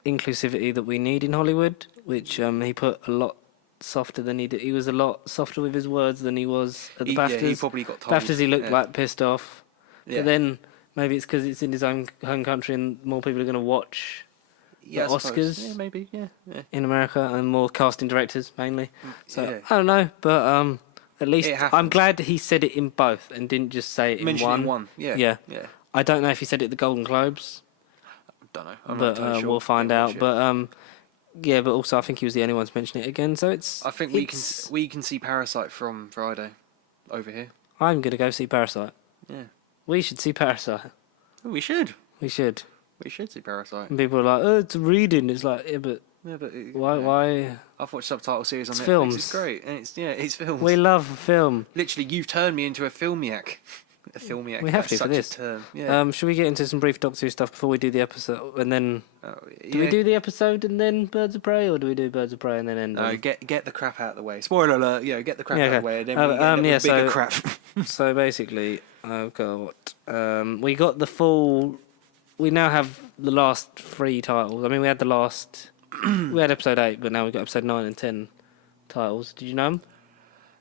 inclusivity that we need in Hollywood, which he put a lot softer than he did. He was a lot softer with his words than he was at the BAFTAs. Yeah, he probably got told. BAFTAs, he looked like pissed off. Yeah. But then maybe it's because it's in his own home country and more people are going to watch the Oscars. Yeah, maybe. Yeah. In America, and more casting directors mainly. So Yeah. I don't know, but at least It happened. I'm glad he said it in both and didn't just say it Mention in in one. Yeah. Yeah. I don't know if he said it at the Golden Globes, Don't know. I'm but not totally sure. we'll find Yeah, out. But yeah, but also I think he was the only one to mention it again. So it's. I think we can see Parasite from Friday over here. I'm gonna go see Parasite. Yeah. We should see Parasite. We should. We should. We should see Parasite. And people are like, "Oh, it's reading." It's like, yeah, but why? Yeah. Why? I've watched subtitle series on It's Netflix. films. It's great, and it's films. We love film. Literally, you've turned me into a filmiac. A filmiac. We have That's to for such this. A term. Yeah. Should we get into some brief Doctor Who stuff before we do the episode, and then do we yeah. do the episode and then Birds of Prey, or do we do Birds of Prey and then end? No, on- get the crap out of the way. Spoiler alert. Get the crap Yeah, out of okay. the way, and then we end up with bigger crap. So basically, I've got we got the full. We now have the last 3 titles. I mean, we had the last. We had episode 8, but now we've got episode 9 and 10 titles. Did you know them?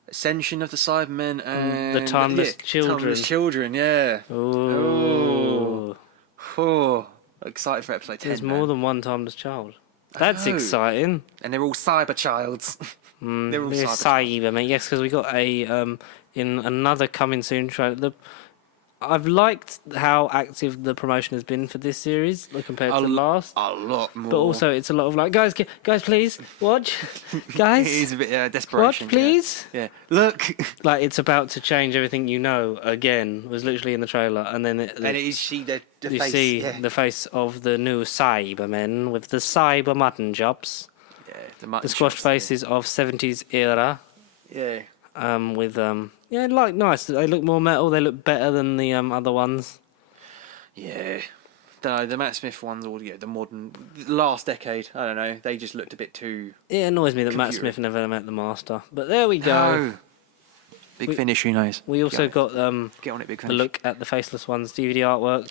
Ascension of the Cybermen and The Timeless Children. Timeless Children, yeah. Ooh. Oh, excited for episode 10. There's more than one timeless child. That's know. exciting. And they're all cyber childs. They're all cyber. Cybermen, yes, because we got a in another coming soon trailer. I've liked how active the promotion has been for this series compared to the last. A lot more. But also, it's a lot of like, guys, please watch, guys. It is a bit desperation. Watch, please. Yeah. Look. Like it's about to change everything you know again. Was literally in the trailer, and then And it is the you face. see yeah. the face of the new Cybermen with the cyber mutton chops, Yeah, the mutton the squashed chops, faces of 70s era. Yeah. With like nice. They look more metal. They look better than the other ones. Yeah. Don't know, the Matt Smith ones, or the modern, last decade, I don't know, they just looked a bit too... It annoys me that Matt Computer. Smith never met the master. But there we go. No. Big Finish, who knows? We also got Get on it, Big the Finish. look at the Faceless Ones DVD artwork.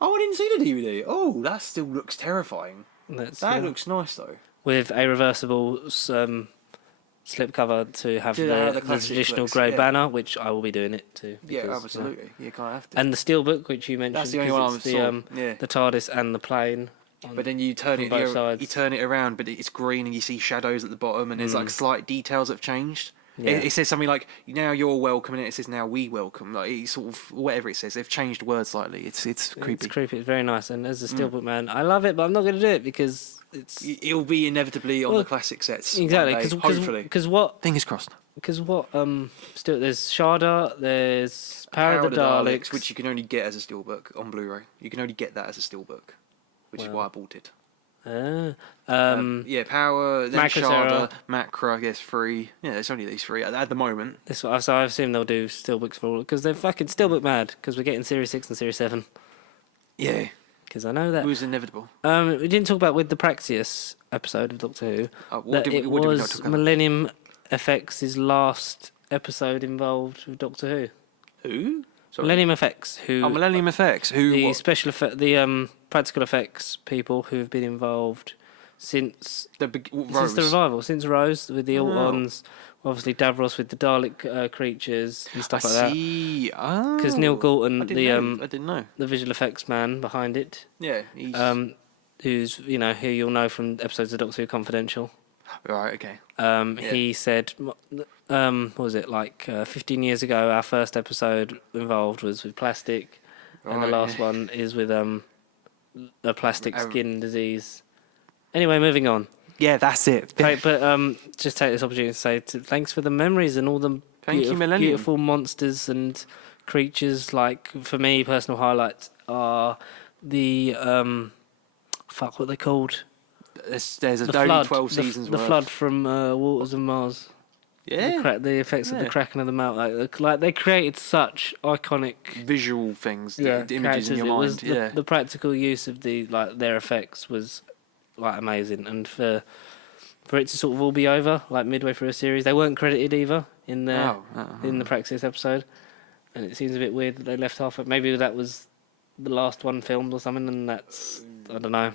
Oh, I didn't see the DVD. Oh, that still looks terrifying. That's, That looks nice, though. with a reversible slipcover to have The the classic traditional looks, grey yeah. banner, which I will be doing it too. Yeah, because, absolutely. You can't have to. And the steelbook, which you mentioned, That's the only because one I it's saw. Yeah. the TARDIS and the plane. But then you turn on it, both you sides. turn it around, but it's green, and you see shadows at the bottom, and there's like slight details that have changed. Yeah. It says something like "now you're welcome," and it says "now we welcome." Like it's sort of whatever it says. They've changed words slightly. It's creepy. It's creepy. It's very nice. And as a steelbook man, I love it, but I'm not going to do it because it's It'll be inevitably on the classic sets. exactly one day, hopefully. because what Fingers crossed. still there's Sharda, there's Power of the Daleks, which you can only get as a steelbook on Blu-ray. You can only get that as a steelbook, which is why I bought it. Yeah, Power, then Macra Sharda, Terror. Macra, I guess 3. Yeah, it's only these 3 at the moment. so I assume they'll do steelbooks for all because they're fucking steelbook mad because we're getting Series 6 and Series 7 Yeah, because I know that. it was inevitable. We didn't talk about with the Praxeus episode of Doctor Who What that did we it not was talk about? Millennium FX's last episode involved with Doctor Who. Who? Sorry. Millennium FX, who Millennium Effects. Who? the What? special effect, the practical effects people who have been involved since Since since the revival, since Rose with the Oh. Altons, obviously Davros with the Dalek creatures and stuff like that. see. Oh. Because Neil Galton, I didn't know. the visual effects man behind it, Yeah, he's... who's who you'll know from episodes of Doctor Who Confidential. right, okay. He said, what was it, 15 years ago, our first episode involved was with plastic, and the Right, last yeah. one is with a plastic Um, skin disease. Anyway, moving on. Yeah, that's it. Right, but just take this opportunity to say thanks for the memories and all the beautiful monsters and creatures. Like, for me, personal highlights are the what are they called? There's only 12 seasons. The flood from Waters of Mars. Yeah. The effects of the cracking of the mouth. Like they created such iconic visual things, the images in your mind. The practical use of their effects was like amazing, and for it to sort of all be over like midway through a series, they weren't credited either in the Praxis episode, and it seems a bit weird that they left half. Maybe that was the last one filmed or something, and that's I don't know.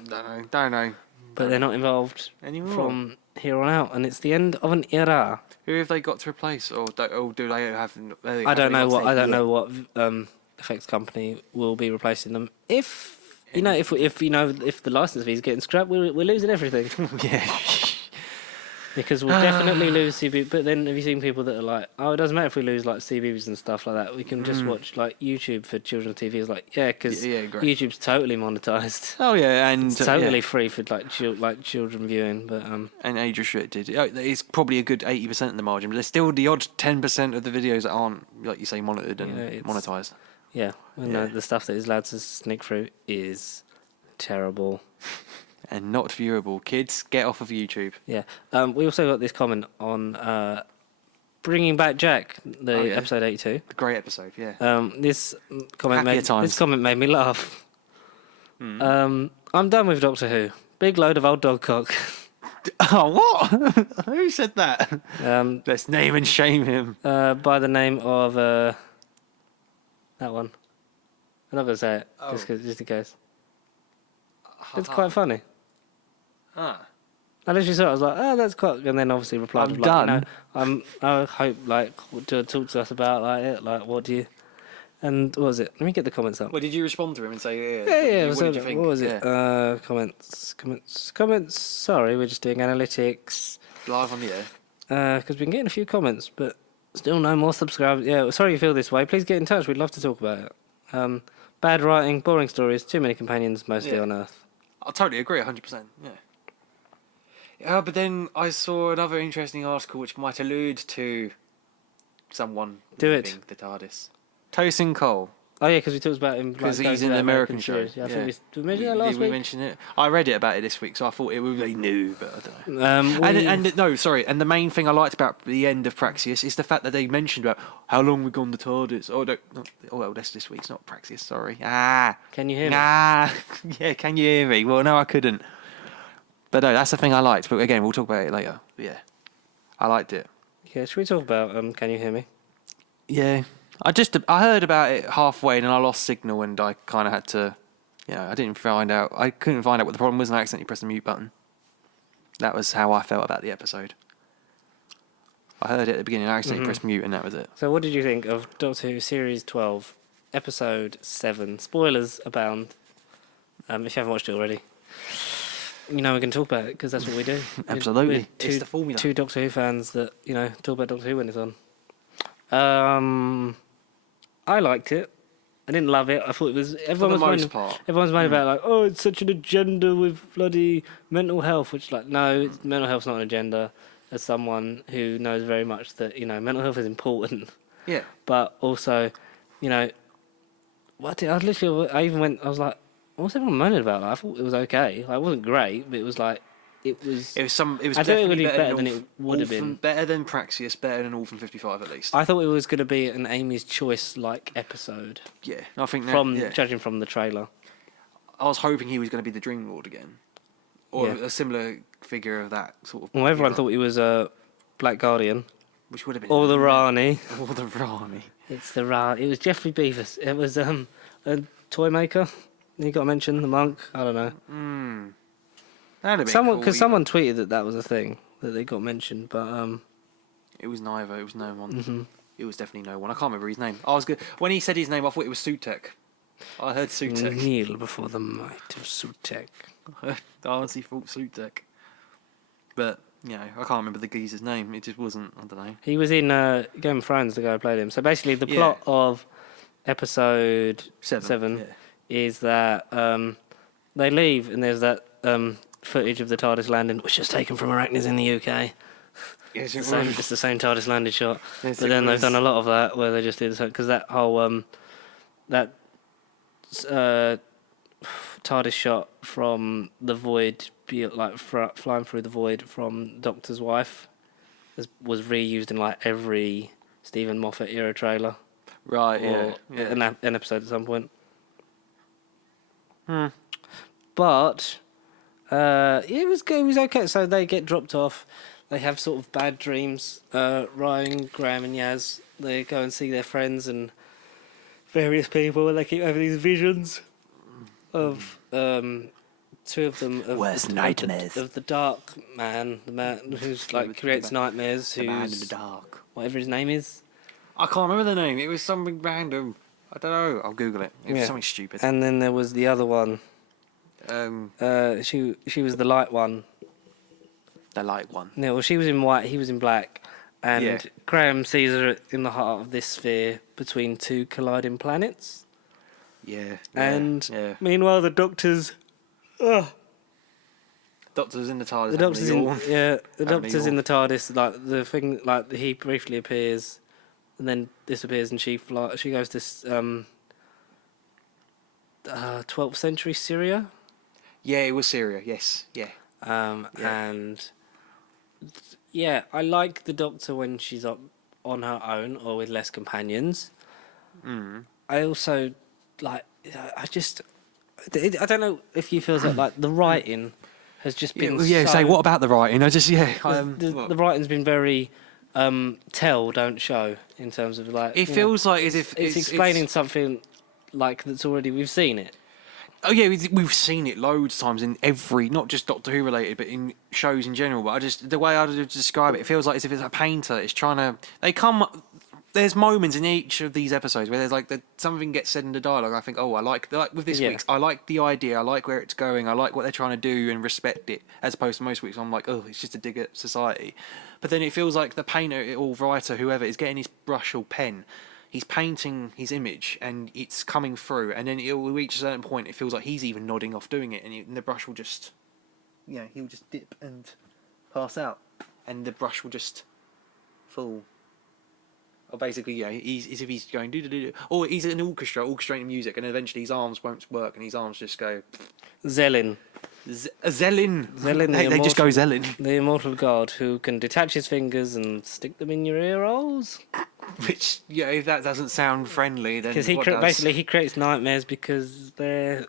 Don't know. But they're not involved anymore from here on out, and it's the end of an era. Who have they got to replace, or do they have? I don't know what effects company will be replacing them. If the license fees getting scrapped, we're losing everything. Yeah. Because we'll definitely lose CB. But then have you seen people that are like, oh, it doesn't matter if we lose like CBs and stuff like that. We can just watch like YouTube for children's TV. It's like, because YouTube's totally monetized. Oh yeah, and it's totally free for like children viewing, but and age restricted. It's probably a good 80% of the margin, but there's still the odd 10% of the videos that aren't, like you say, monitored and monetized. Yeah, the stuff that is allowed to sneak through is terrible. And not viewable. Kids, get off of YouTube. Yeah. We also got this comment on Bringing Back Jack, episode 82. The great episode, yeah. This comment made me laugh. I'm done with Doctor Who. Big load of old dog cock. Oh, what? Who said that? Let's name and shame him. By the name of that one. I'm not going to say it, just in case. It's quite funny. I literally saw it, I was like, oh, that's quite... And then obviously replied, I'm done. I hope, to talk to us about, it, what do you... And what was it? Let me get the comments up. Well, did you respond to him and say, Yeah, what did you think? What was it? Comments. Sorry, we're just doing analytics. Live on the air. Because we've been getting a few comments, but still no more subscribers. Yeah, sorry you feel this way. Please get in touch. We'd love to talk about it. Bad writing, boring stories, too many companions, mostly on Earth. I totally agree, 100%. Yeah, but then I saw another interesting article which might allude to someone leaving the TARDIS. Tosin Cole. Oh yeah, because we talked about him because he's in the American show. Yeah, I think we mentioned that last week. We mentioned it. I read it about it this week, so I thought it would be new, but I don't know. And the main thing I liked about the end of Praxis is the fact that they mentioned about how long we've gone the TARDIS. Well, that's this week's not Praxis. Sorry. Can you hear me? Yeah, can you hear me? Well, no, I couldn't. But no, that's the thing I liked. But again, we'll talk about it later. But yeah, I liked it. Yeah, should we talk about Can You Hear Me? Yeah. I heard about it halfway and I lost signal and I kind of had to, I couldn't find out what the problem was and I accidentally pressed the mute button. That was how I felt about the episode. I heard it at the beginning, I accidentally pressed mute and that was it. So what did you think of Doctor Who Series 12, Episode 7? Spoilers abound. If you haven't watched it already. We're going to talk about it because that's what we do. Absolutely. It's the formula. Two Doctor Who fans that, talk about Doctor Who when it's on. I liked it. I didn't love it. I thought it was... Everyone's moaning about, it's such an agenda with bloody mental health, which, no, mental health's not an agenda. As someone who knows very much that, mental health is important. Yeah. But also, I was like, what's everyone moaning about? I thought it was okay. It wasn't great, but it was like... It was definitely better than it would have been. Better than Praxis, better than Orphan 55 at least. I thought it was going to be an Amy's Choice episode. Yeah, I think judging from the trailer. I was hoping he was going to be the Dream Lord again, or a similar figure of that sort of. Well, everyone thought he was a Black Guardian, which would have been. Or the Rani. Or the Rani. It's the Rani. It was Jeffrey Beavis. It was a toy maker. You got to mention the monk. I don't know. Someone tweeted that was a thing that they got mentioned, but it was neither. It was no one. Mm-hmm. It was definitely no one. I can't remember his name. I was good when he said his name. I thought it was Sutek. I heard Sutek. Kneel before the might of Sutek. I honestly thought Sutek, but I can't remember the geezer's name. It just wasn't. I don't know. He was in Game of Thrones. The guy who played him. So basically, the plot of episode 7 is that they leave and there's that footage of the TARDIS landing, which was taken from Arachnids in the UK. Yes, It's the same TARDIS landed shot. Yes, But then they've done a lot of that where they just do the same, because that whole that TARDIS shot from the void, like flying through the void from Doctor's wife, was reused in like every Stephen Moffat era trailer. Right, Or yeah. an episode at some point. But it was good. It was okay. So they get dropped off. They have sort of bad dreams. Ryan, Graham, and Yaz. They go and see their friends and various people, and they keep having these visions of two of them. Worst nightmares. Of the dark man, the man who's like creates nightmares. The man in Who's the dark. whatever his name is. I can't remember the name. It was something random. I don't know. I'll Google it. It was something stupid. And then there was the other one. She was the light one. The light one. No, well, she was in white, he was in black, and Yeah. Graham sees her in the heart of this sphere between two colliding planets. Yeah. And yeah. meanwhile, the Doctor's, Doctor's in the TARDIS. the Doctor's in, the Doctor's in yawn. the TARDIS. Like the thing, like he briefly appears, and then disappears, and she goes to 12th century Syria. Yeah, it was Syria. Yes. Yeah. And yeah, I like the Doctor when she's up on her own or with less companions. I also like. I don't know if you feel that like the writing has just been. Say what about the writing? I just the writing's been very tell, don't show in terms of like. It feels like as if it's explaining something like that's already we've seen it. Oh yeah, we've seen it loads of times in every, not just Doctor Who related, but in shows in general. But the way I would describe it, it feels like as if it's a painter. It's trying to. There's moments in each of these episodes where there's like something gets said in the dialogue. I think, I like with this week's. I like the idea. I like where it's going. I like what they're trying to do and respect it. As opposed to most weeks, I'm like, it's just a dig at society. But then it feels like the painter or writer, whoever, is getting his brush or pen. He's painting his image and it's coming through, and then it will reach a certain point. It feels like he's even nodding off doing it, and the brush will just, he'll just dip and pass out, and the brush will just fall. Or basically, he's as if he's going do, or he's an orchestra orchestrating music, and eventually his arms won't work, and his arms just go. Zelin. Zelin. They just go Zelin. The immortal god who can detach his fingers and stick them in your ear holes. Which, if that doesn't sound friendly, then because basically he creates nightmares because they're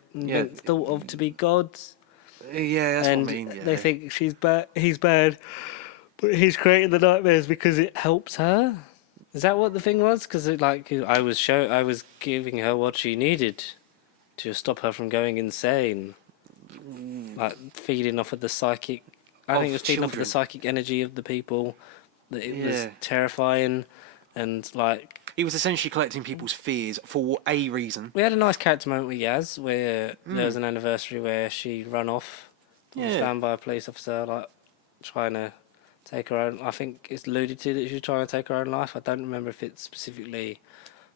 thought of to be gods. Yeah, that's what I mean. Yeah. They think he's bad, but he's creating the nightmares because it helps her. Is that what the thing was? Because I was giving her what she needed to stop her from going insane. Like feeding off of the psychic. I think it was feeding off of the psychic energy of the people. That it was terrifying, and like he was essentially collecting people's fears for a reason. We had a nice character moment with Yaz, where there was an anniversary where she ran off, was found by a police officer, like trying to take her own. I think it's alluded to that she was trying to take her own life. I don't remember if it's specifically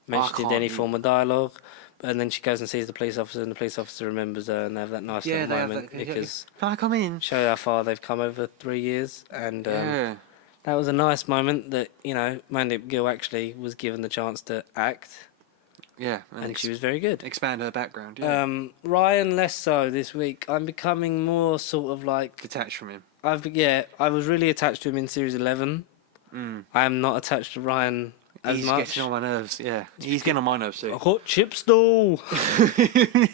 mentioned in any form of dialogue. And then she goes and sees the police officer, and the police officer remembers her, and they have that nice little moment because can I come in? Show how far they've come over 3 years, and that was a nice moment that Mandy Gill actually was given the chance to act. Yeah, and she was very good. Expand her background. Yeah. Ryan less so this week. I'm becoming more sort of like detached from him. I was really attached to him in series 11. I am not attached to Ryan. He's getting on my nerves, He's getting on my nerves too. I got chips though.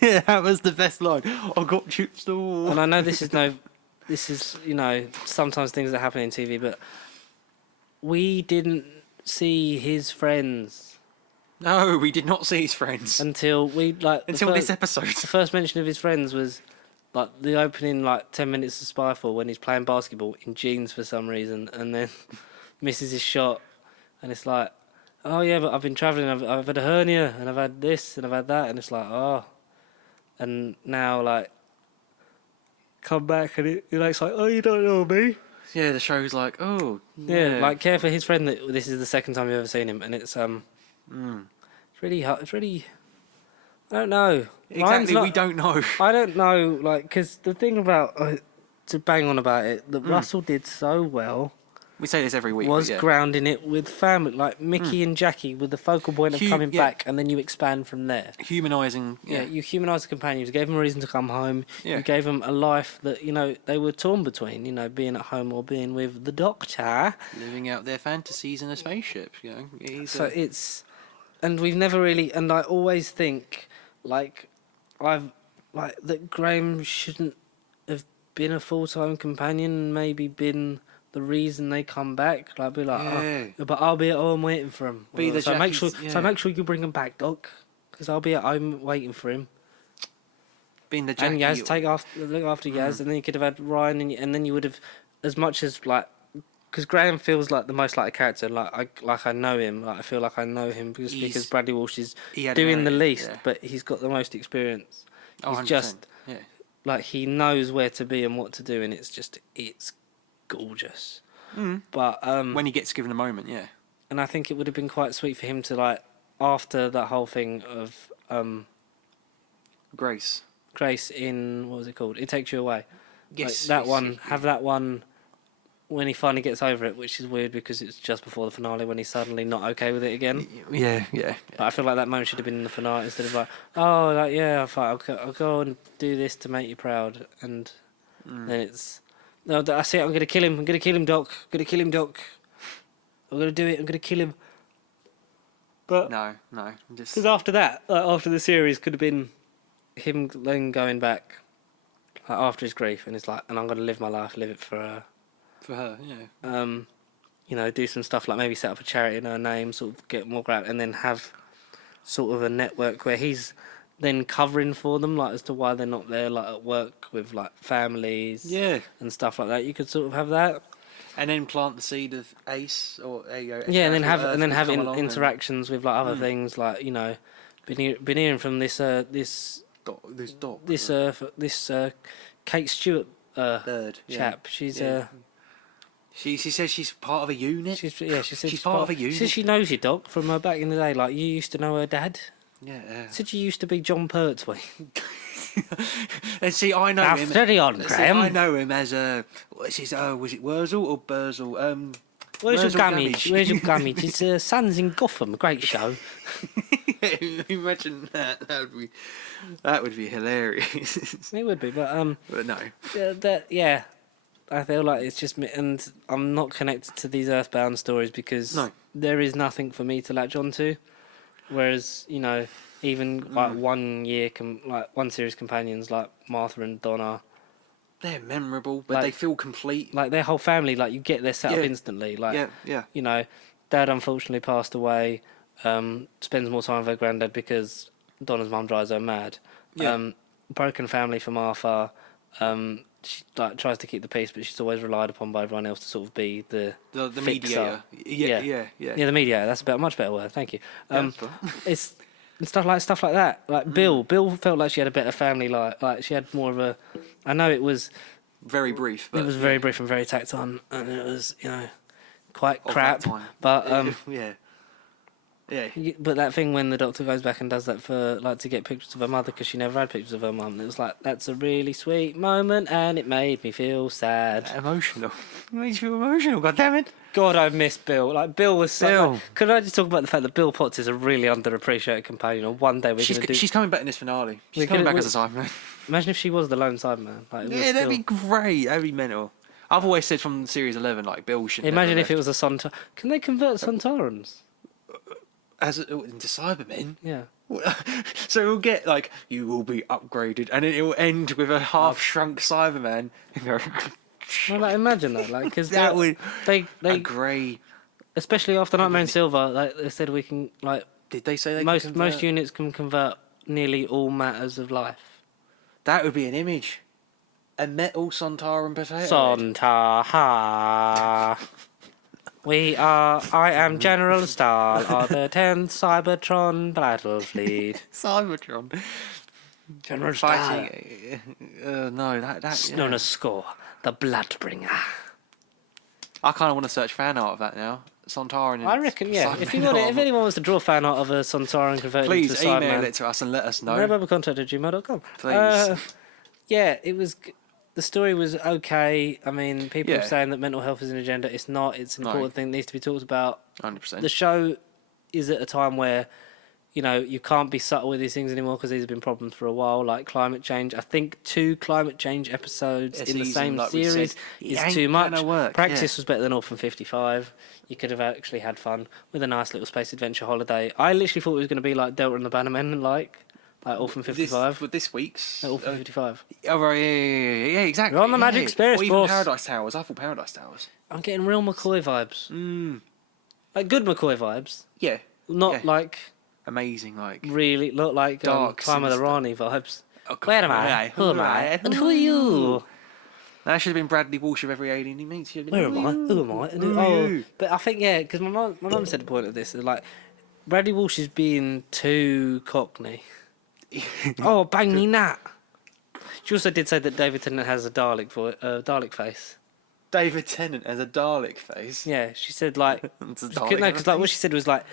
Yeah, that was the best line. I got chips though. And I know this is sometimes things that happen in TV, but we didn't see his friends. No, we did not see his friends until this episode. The first mention of his friends was like the opening 10 minutes of Spyfall when he's playing basketball in jeans for some reason, and then misses his shot, and it's like, oh yeah, but I've been travelling, I've had a hernia, and I've had this, and I've had that, and it's like, and now come back, and it's like, oh, you don't know me. Yeah, the show's like, oh. Yeah, care for his friend that this is the second time you've ever seen him, and it's it's really hard, it's really, I don't know. Exactly, we don't know. I don't know, because the thing about to bang on about it that Russell did so well. We say this every week. Was grounding it with family, like Mickey and Jackie, with the focal point of coming back, and then you expand from there. Humanising. Yeah, you humanised the companions, gave them a reason to come home. Yeah. You gave them a life that, they were torn between, being at home or being with the Doctor. Living out their fantasies in a spaceship, And we've never really, and I always think, that Graham shouldn't have been a full-time companion and maybe been the reason they come back. Like, be like, but I'll be at home waiting for him. So make sure you bring him back, Doc, because I'll be at home waiting for him. Being the Jackie, and Yaz, look after Yaz, and then you could have had Ryan, and then you would have, as much as because Graham feels like the most like a character. I know him. I feel like I know him because Bradley Walsh is doing the least, but he's got the most experience. He's just he knows where to be and what to do, and it's gorgeous. But when he gets given a moment, and I think it would have been quite sweet for him to after that whole thing of Grace in, what was it called? It Takes You Away. Yes, have that one when he finally gets over it, which is weird because it's just before the finale when he's suddenly not okay with it again. Yeah. But I feel like that moment should have been in the finale instead of I'll go and do this to make you proud, and then it's. No, I see it. I'm going to kill him. I'm going to kill him, Doc. I'm going to kill him, Doc. I'm going to do it. I'm going to kill him. But no. Because after that, after the series, could have been him then going back after his grief, and it's and I'm going to live my life, live it for her. For her, yeah. Do some stuff like maybe set up a charity in her name, sort of get more ground, and then have sort of a network where he's then covering for them, as to why they're not there, at work with families, and stuff like that. You could sort of have that, and then plant the seed of Ace or and then have interactions with other things, been hearing from this Kate Stewart Bird chap. She's She says she's part of a unit. She said she's part of a unit. She says she knows you, Doc, from back in the day. You used to know her dad. Yeah. Said you used to be John Pertwee. And see, I know him. Steady on, Graham. I know him as was it Wurzel or Burzel? Where's your gummage? Where's your gummage? It's Sons in Gotham, a great show. Imagine that. That would be hilarious. It would be, but no. I feel like it's just me, and I'm not connected to these Earthbound stories because there is nothing for me to latch onto. Whereas, even 1 year, one series companions like Martha and Donna, they're memorable, but they feel complete. Their whole family, you get their set up instantly. Dad unfortunately passed away. Spends more time with her granddad because Donna's mum drives her mad. Broken family for Martha. She tries to keep the peace, but she's always relied upon by everyone else to sort of be the mediator. Yeah, the mediator. That's a much better word. Thank you. It's stuff like that. Bill felt like she had a better family. Like she had more of a. I know it was very brief. It was very brief and very tacked on, and it was quite crap. But Yeah. But that thing when the Doctor goes back and does that for to get pictures of her mother because she never had pictures of her mum, it was that's a really sweet moment, and it made me feel sad. Emotional. It made you feel emotional. God damn it. God, I miss Bill. Bill was so. Could I just talk about the fact that Bill Potts is a really underappreciated companion? And one day she's coming back in this finale. She's coming back as a Cyberman. Imagine if she was the lone Cyberman. That'd be great. That'd be mental. I've always said from series 11, Bill should. Imagine if it was a Sontar. Can they convert Sontarans? Into Cybermen? Yeah. So we'll get you will be upgraded, and then it will end with a half-shrunk Cyberman. Imagine that, because that would they agree. Especially after Nightmare in Silver, they said we can Did they say they most units can convert nearly all matters of life? That would be an image. A metal Sontaran potato. Sontar. I am General Stahl of the 10th Cybertron Battle Fleet. Cybertron. General Stahl. No, that. Known as Score, the Bloodbringer. I kind of want to search fan art of that now. Sontaran. I reckon, yeah. If anyone wants to draw fan art of a Sontaran converted into a Cyberman, please email it to us and let us know. rebelcontact@gmail.com. Please. Yeah, it was. The story was okay. I mean, people Yeah. are saying that mental health is an agenda. It's not. It's an important thing that needs to be talked about. 100%. The show is at a time where, you know, you can't be subtle with these things anymore because these have been problems for a while, like climate change. I think 2 climate change episodes in the same like we series said, is too much. Work, Practice was better than Orphan 55. You could have actually had fun with a nice little space adventure holiday. I literally thought it was going to be like Delta and the Bannermen, like Orphan 55. With this week's... Orphan 55. Oh, right, yeah, exactly. We're on the Magic Spears, Or even boss. Paradise Towers. I thought Paradise Towers. I'm getting real McCoy vibes. Like good McCoy vibes. Yeah. Not like... Amazing, like... Really, not like dark, Climb of the sinister. Rani vibes. Oh, Where am I? Who am I? And who are you? That should have been Bradley Walsh of every alien he meets. Where am I? Who am I? And Who are you? But I think, yeah, because my mum said the point of this is like, Bradley Walsh is being too cockney. Oh, bang me nat. She also did say that David Tennant has a Dalek face. David Tennant has a Dalek face. Yeah, she said like, It's a no, Dalek because like what she said was like,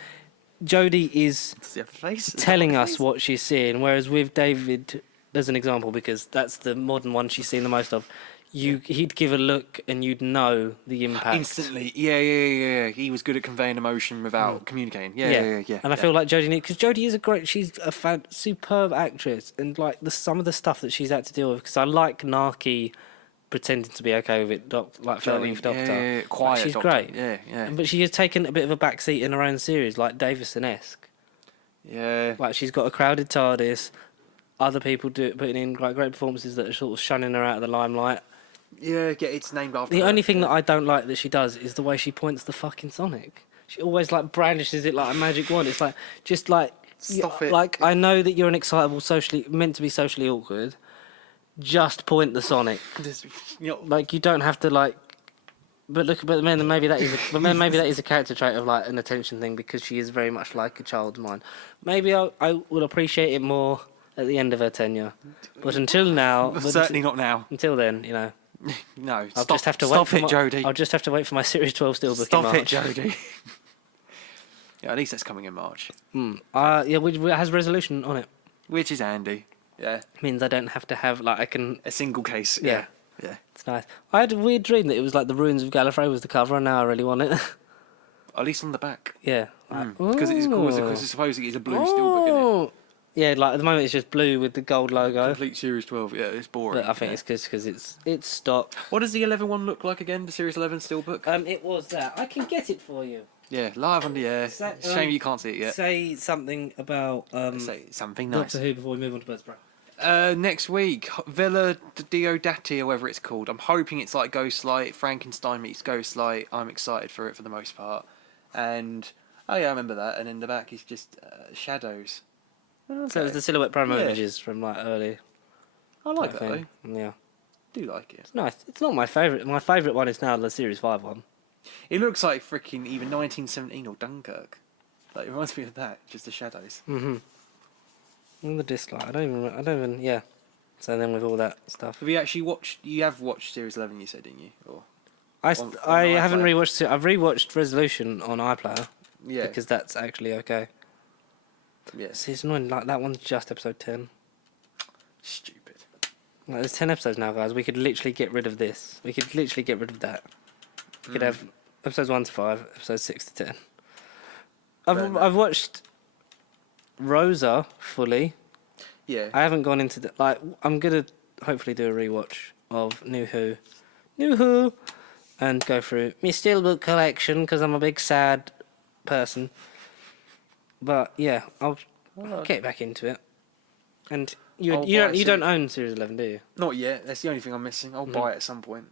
Jodie is Does he have a face? telling us what she's seeing, whereas with David, as an example, because that's the modern one she's seen the most of, he'd give a look and you'd know the impact Instantly. Yeah. He was good at conveying emotion without communicating. Yeah. And I feel like Jodie, because Jodie is she's a superb actress, and like some of the stuff that she's had to deal with, because I like narky pretending to be okay with it, like flirting with Doctor. Yeah, quiet. Like, she's Doctor. great. Yeah. But she has taken a bit of a backseat in her own series, like Davison-esque. Yeah. Like she's got a crowded TARDIS. Other people putting in great performances that are sort of shunning her out of the limelight. Yeah, it's named after The her. only thing that I don't like that she does is the way she points the fucking Sonic. She always like brandishes it like a magic wand. It's like just like Stop it. Like I know that you're an excitable, meant to be socially awkward. Just point the Sonic. Like you don't have to like. But then maybe that is a character trait of like an attention thing, because she is very much like a child of mine. Maybe I will appreciate it more at the end of her tenure, but until now, certainly not now. Until then, you know. No, I'll just have to stop wait it, Jodie. I'll just have to wait for my Series 12 steelbook in Stop March. it, Jodie. Yeah, at least that's coming in March. Yeah, which has resolution on it. Which is handy. Yeah. Means I don't have to have like I can. A single case. Yeah. Yeah. It's nice. I had a weird dream that it was like the Ruins of Gallifrey was the cover, and now I really want it. At least on the back. Yeah. Because it's supposedly it's a blue steelbook, isn't it? Yeah, like at the moment it's just blue with the gold logo. Complete Series 12. Yeah, it's boring. But I think it's because it's stock. What does the 11 one look like again? The Series 11 steelbook? It was that. I can get it for you. Yeah, live on the air. Shame you can't see it yet. Say something about Say something nice. Doctor Who before we move on to Birds of Prey. Next week, Villa Diodati, or whatever it's called. I'm hoping it's like Ghostlight. Frankenstein meets Ghostlight. I'm excited for it for the most part. And, oh yeah, I remember that. And in the back is just shadows. Okay. So it was the silhouette promo Yeah. images from like early. I like that though. Yeah. Do like it. It's nice. It's not my favourite. My favourite one is now the Series 5 one. It looks like freaking either 1917 or Dunkirk. Like, it reminds me of that, just the shadows. Mm-hmm. And the dislike. I don't even. Yeah. So then with all that stuff. Have you actually watched? You have watched Series 11, you said, didn't you? Or I on haven't iPlayer? rewatched it. I've rewatched Resolution on iPlayer. Yeah. Because that's actually okay. Yes. It's annoying. Like that one's just episode 10. Stupid. Like, there's 10 episodes now, guys. We could literally get rid of this. We could literally get rid of that. We could have episodes 1 to 5, episodes 6 to 10. I've watched Rosa fully. Yeah. I haven't gone into the like. I'm gonna hopefully do a rewatch of New Who, and go through my steelbook collection because I'm a big sad person. But yeah, I'll get back into it. And you don't own Series 11, do you? Not yet. That's the only thing I'm missing. I'll buy it at some point.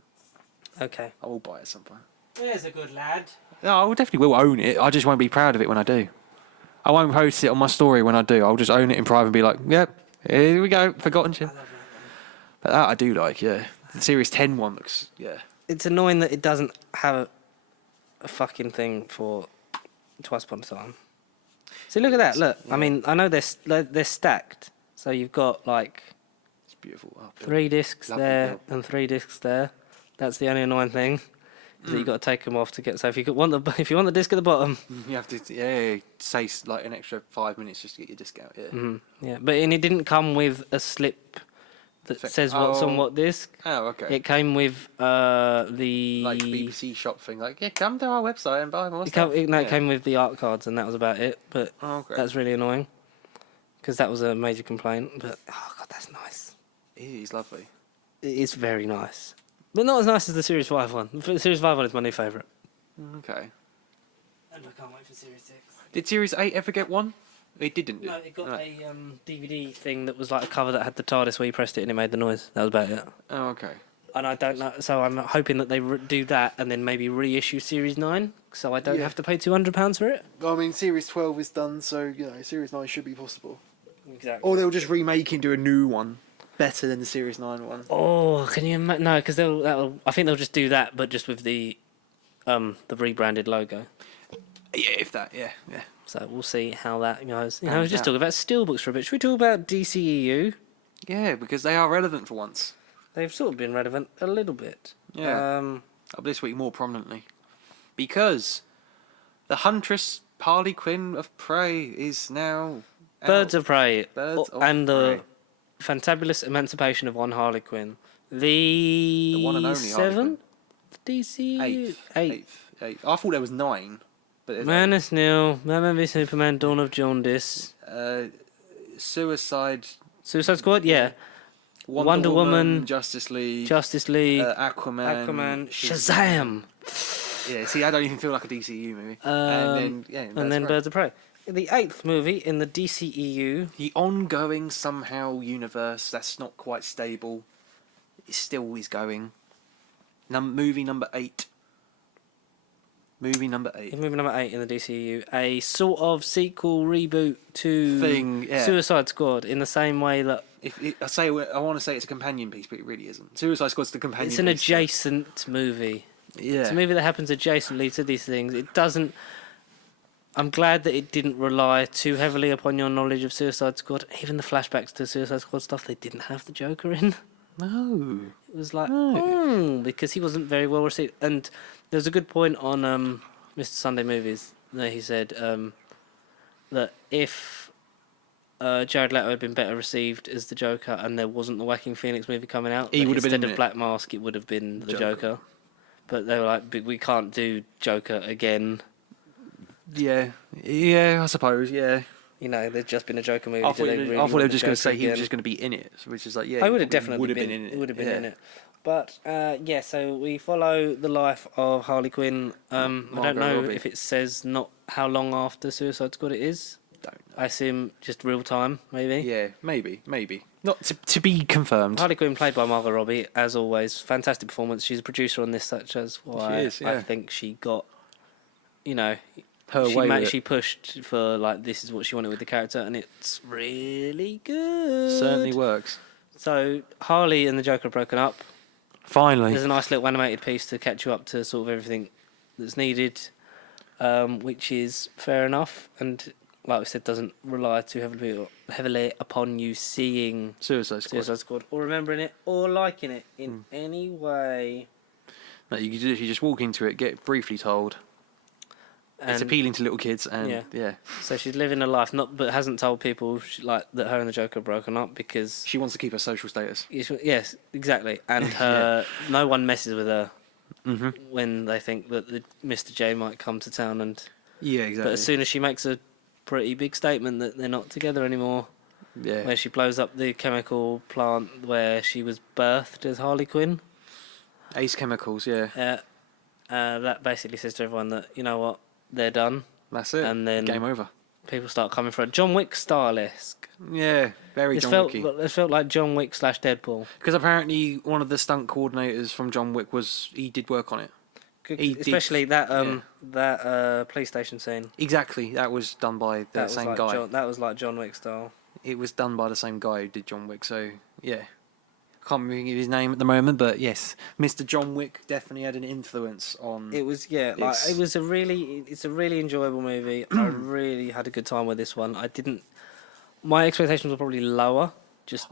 Okay. I will buy it at some point. There's a good lad. No, I will definitely will own it. I just won't be proud of it when I do. I won't post it on my story when I do. I'll just own it in private and be like, yep, here we go, forgotten shit. But that I do like, yeah. The Series 10 one looks, yeah. It's annoying that it doesn't have a fucking thing for Twice Upon a Time. See, look at that. Look, yeah. I mean, I know they're stacked. So you've got like it's beautiful. 3 discs there build. and 3 discs there. That's the only annoying thing. Is that you got to take them off to get. So if you want the disc at the bottom, you have to say like an extra 5 minutes just to get your disc out. Yeah. Yeah, but and it didn't come with a slip that says what's on what disc. Oh, okay. It came with the like BBC shop thing. Like, yeah, come to our website and buy more stuff. It came with the art cards, and that was about it. But that's really annoying because that was a major complaint. But oh god, that's nice. It is lovely. It is very nice, but not as nice as the Series 5 one. The Series 5 one is my new favourite. Okay. And I can't wait for Series 6. Did Series 8 ever get one? It didn't. No, it got a DVD thing that was like a cover that had the TARDIS where you pressed it and it made the noise. That was about it. Oh, okay. And I don't know, so I'm hoping that they do that and then maybe reissue Series 9, so I don't have to pay £200 for it. I mean, Series 12 is done, so Series 9 should be possible. Exactly. Or they'll just remake and do a new one, better than the Series 9 one. Oh, can you imagine? No, because I think they'll just do that, but just with the rebranded logo. Yeah, if that, yeah. So we'll see how that goes. I was just talking about steelbooks for a bit. Should we talk about DCEU? Yeah, because they are relevant for once. They've sort of been relevant a little bit. Yeah. Up this week more prominently. Because the Huntress Harley Quinn of Prey is now Birds of Prey. And the fantabulous emancipation of one Harley Quinn. The one and only Harley Quinn. DCEU? Eighth. I thought there was 9. But Man of Steel, Batman v Superman, Dawn of Jaundice. Suicide Squad, yeah. Wonder Woman, Justice League, Aquaman, Shazam. Yeah, see, I don't even feel like a DCEU movie. And then Birds of Prey. The 8th movie in the DCEU. The ongoing somehow universe that's not quite stable. It still is going. Movie number 8. Movie number 8 in the DCEU. A sort of sequel reboot to Suicide Squad in the same way that... I want to say it's a companion piece, but it really isn't. Suicide Squad's the companion piece. It's an adjacent movie. Yeah. It's a movie that happens adjacently to these things. It doesn't... I'm glad that it didn't rely too heavily upon your knowledge of Suicide Squad. Even the flashbacks to Suicide Squad stuff, they didn't have the Joker in. No. It was like, because he wasn't very well received. And there's a good point on Mr. Sunday Movies that he said that if Jared Leto had been better received as the Joker and there wasn't the Joaquin Phoenix movie coming out, he would have been instead of Black Mask, it would have been the Joker. But they were like, we can't do Joker again. Yeah, I suppose, yeah. There's just been a Joker movie. I thought they were just going to say he was just going to be in it, which is like, yeah. I would have definitely been in it. Would have been in it. But, so we follow the life of Harley Quinn. I don't know if it says not how long after Suicide Squad it is. Don't know. I assume just real time, maybe. Yeah, maybe. Not to be confirmed. Harley Quinn, played by Margot Robbie, as always. Fantastic performance. She's a producer on this, such as why she is, yeah. I think she got, her way she pushed for, this is what she wanted with the character, and it's really good. Certainly works. So, Harley and the Joker are broken up. Finally. There's a nice little animated piece to catch you up to sort of everything that's needed, which is fair enough, and like we said, doesn't rely too heavily upon you seeing Suicide Squad or remembering it or liking it in any way. No, you just walk into it, get briefly told. And it's appealing to little kids, and yeah. So she's living a life, but hasn't told people that her and the Joker are broken up because she wants to keep her social status. Yes, exactly, and no one messes with her when they think that Mr. J might come to town, and exactly. But as soon as she makes a pretty big statement that they're not together anymore, where she blows up the chemical plant where she was birthed as Harley Quinn, Ace Chemicals, that basically says to everyone that they're done. That's it. And then game over. People start coming for it. John Wick style-esque. Yeah, very John Wicky. It felt like John Wick / Deadpool. Because apparently one of the stunt coordinators from John Wick he did work on it. Especially that police station scene. Exactly, that was done by the same guy. That was like John Wick style. It was done by the same guy who did John Wick, so yeah. I can't remember his name at the moment, but yes, Mr. John Wick definitely had an influence on. It was it's a really enjoyable movie. I really had a good time with this one. My expectations were probably lower, just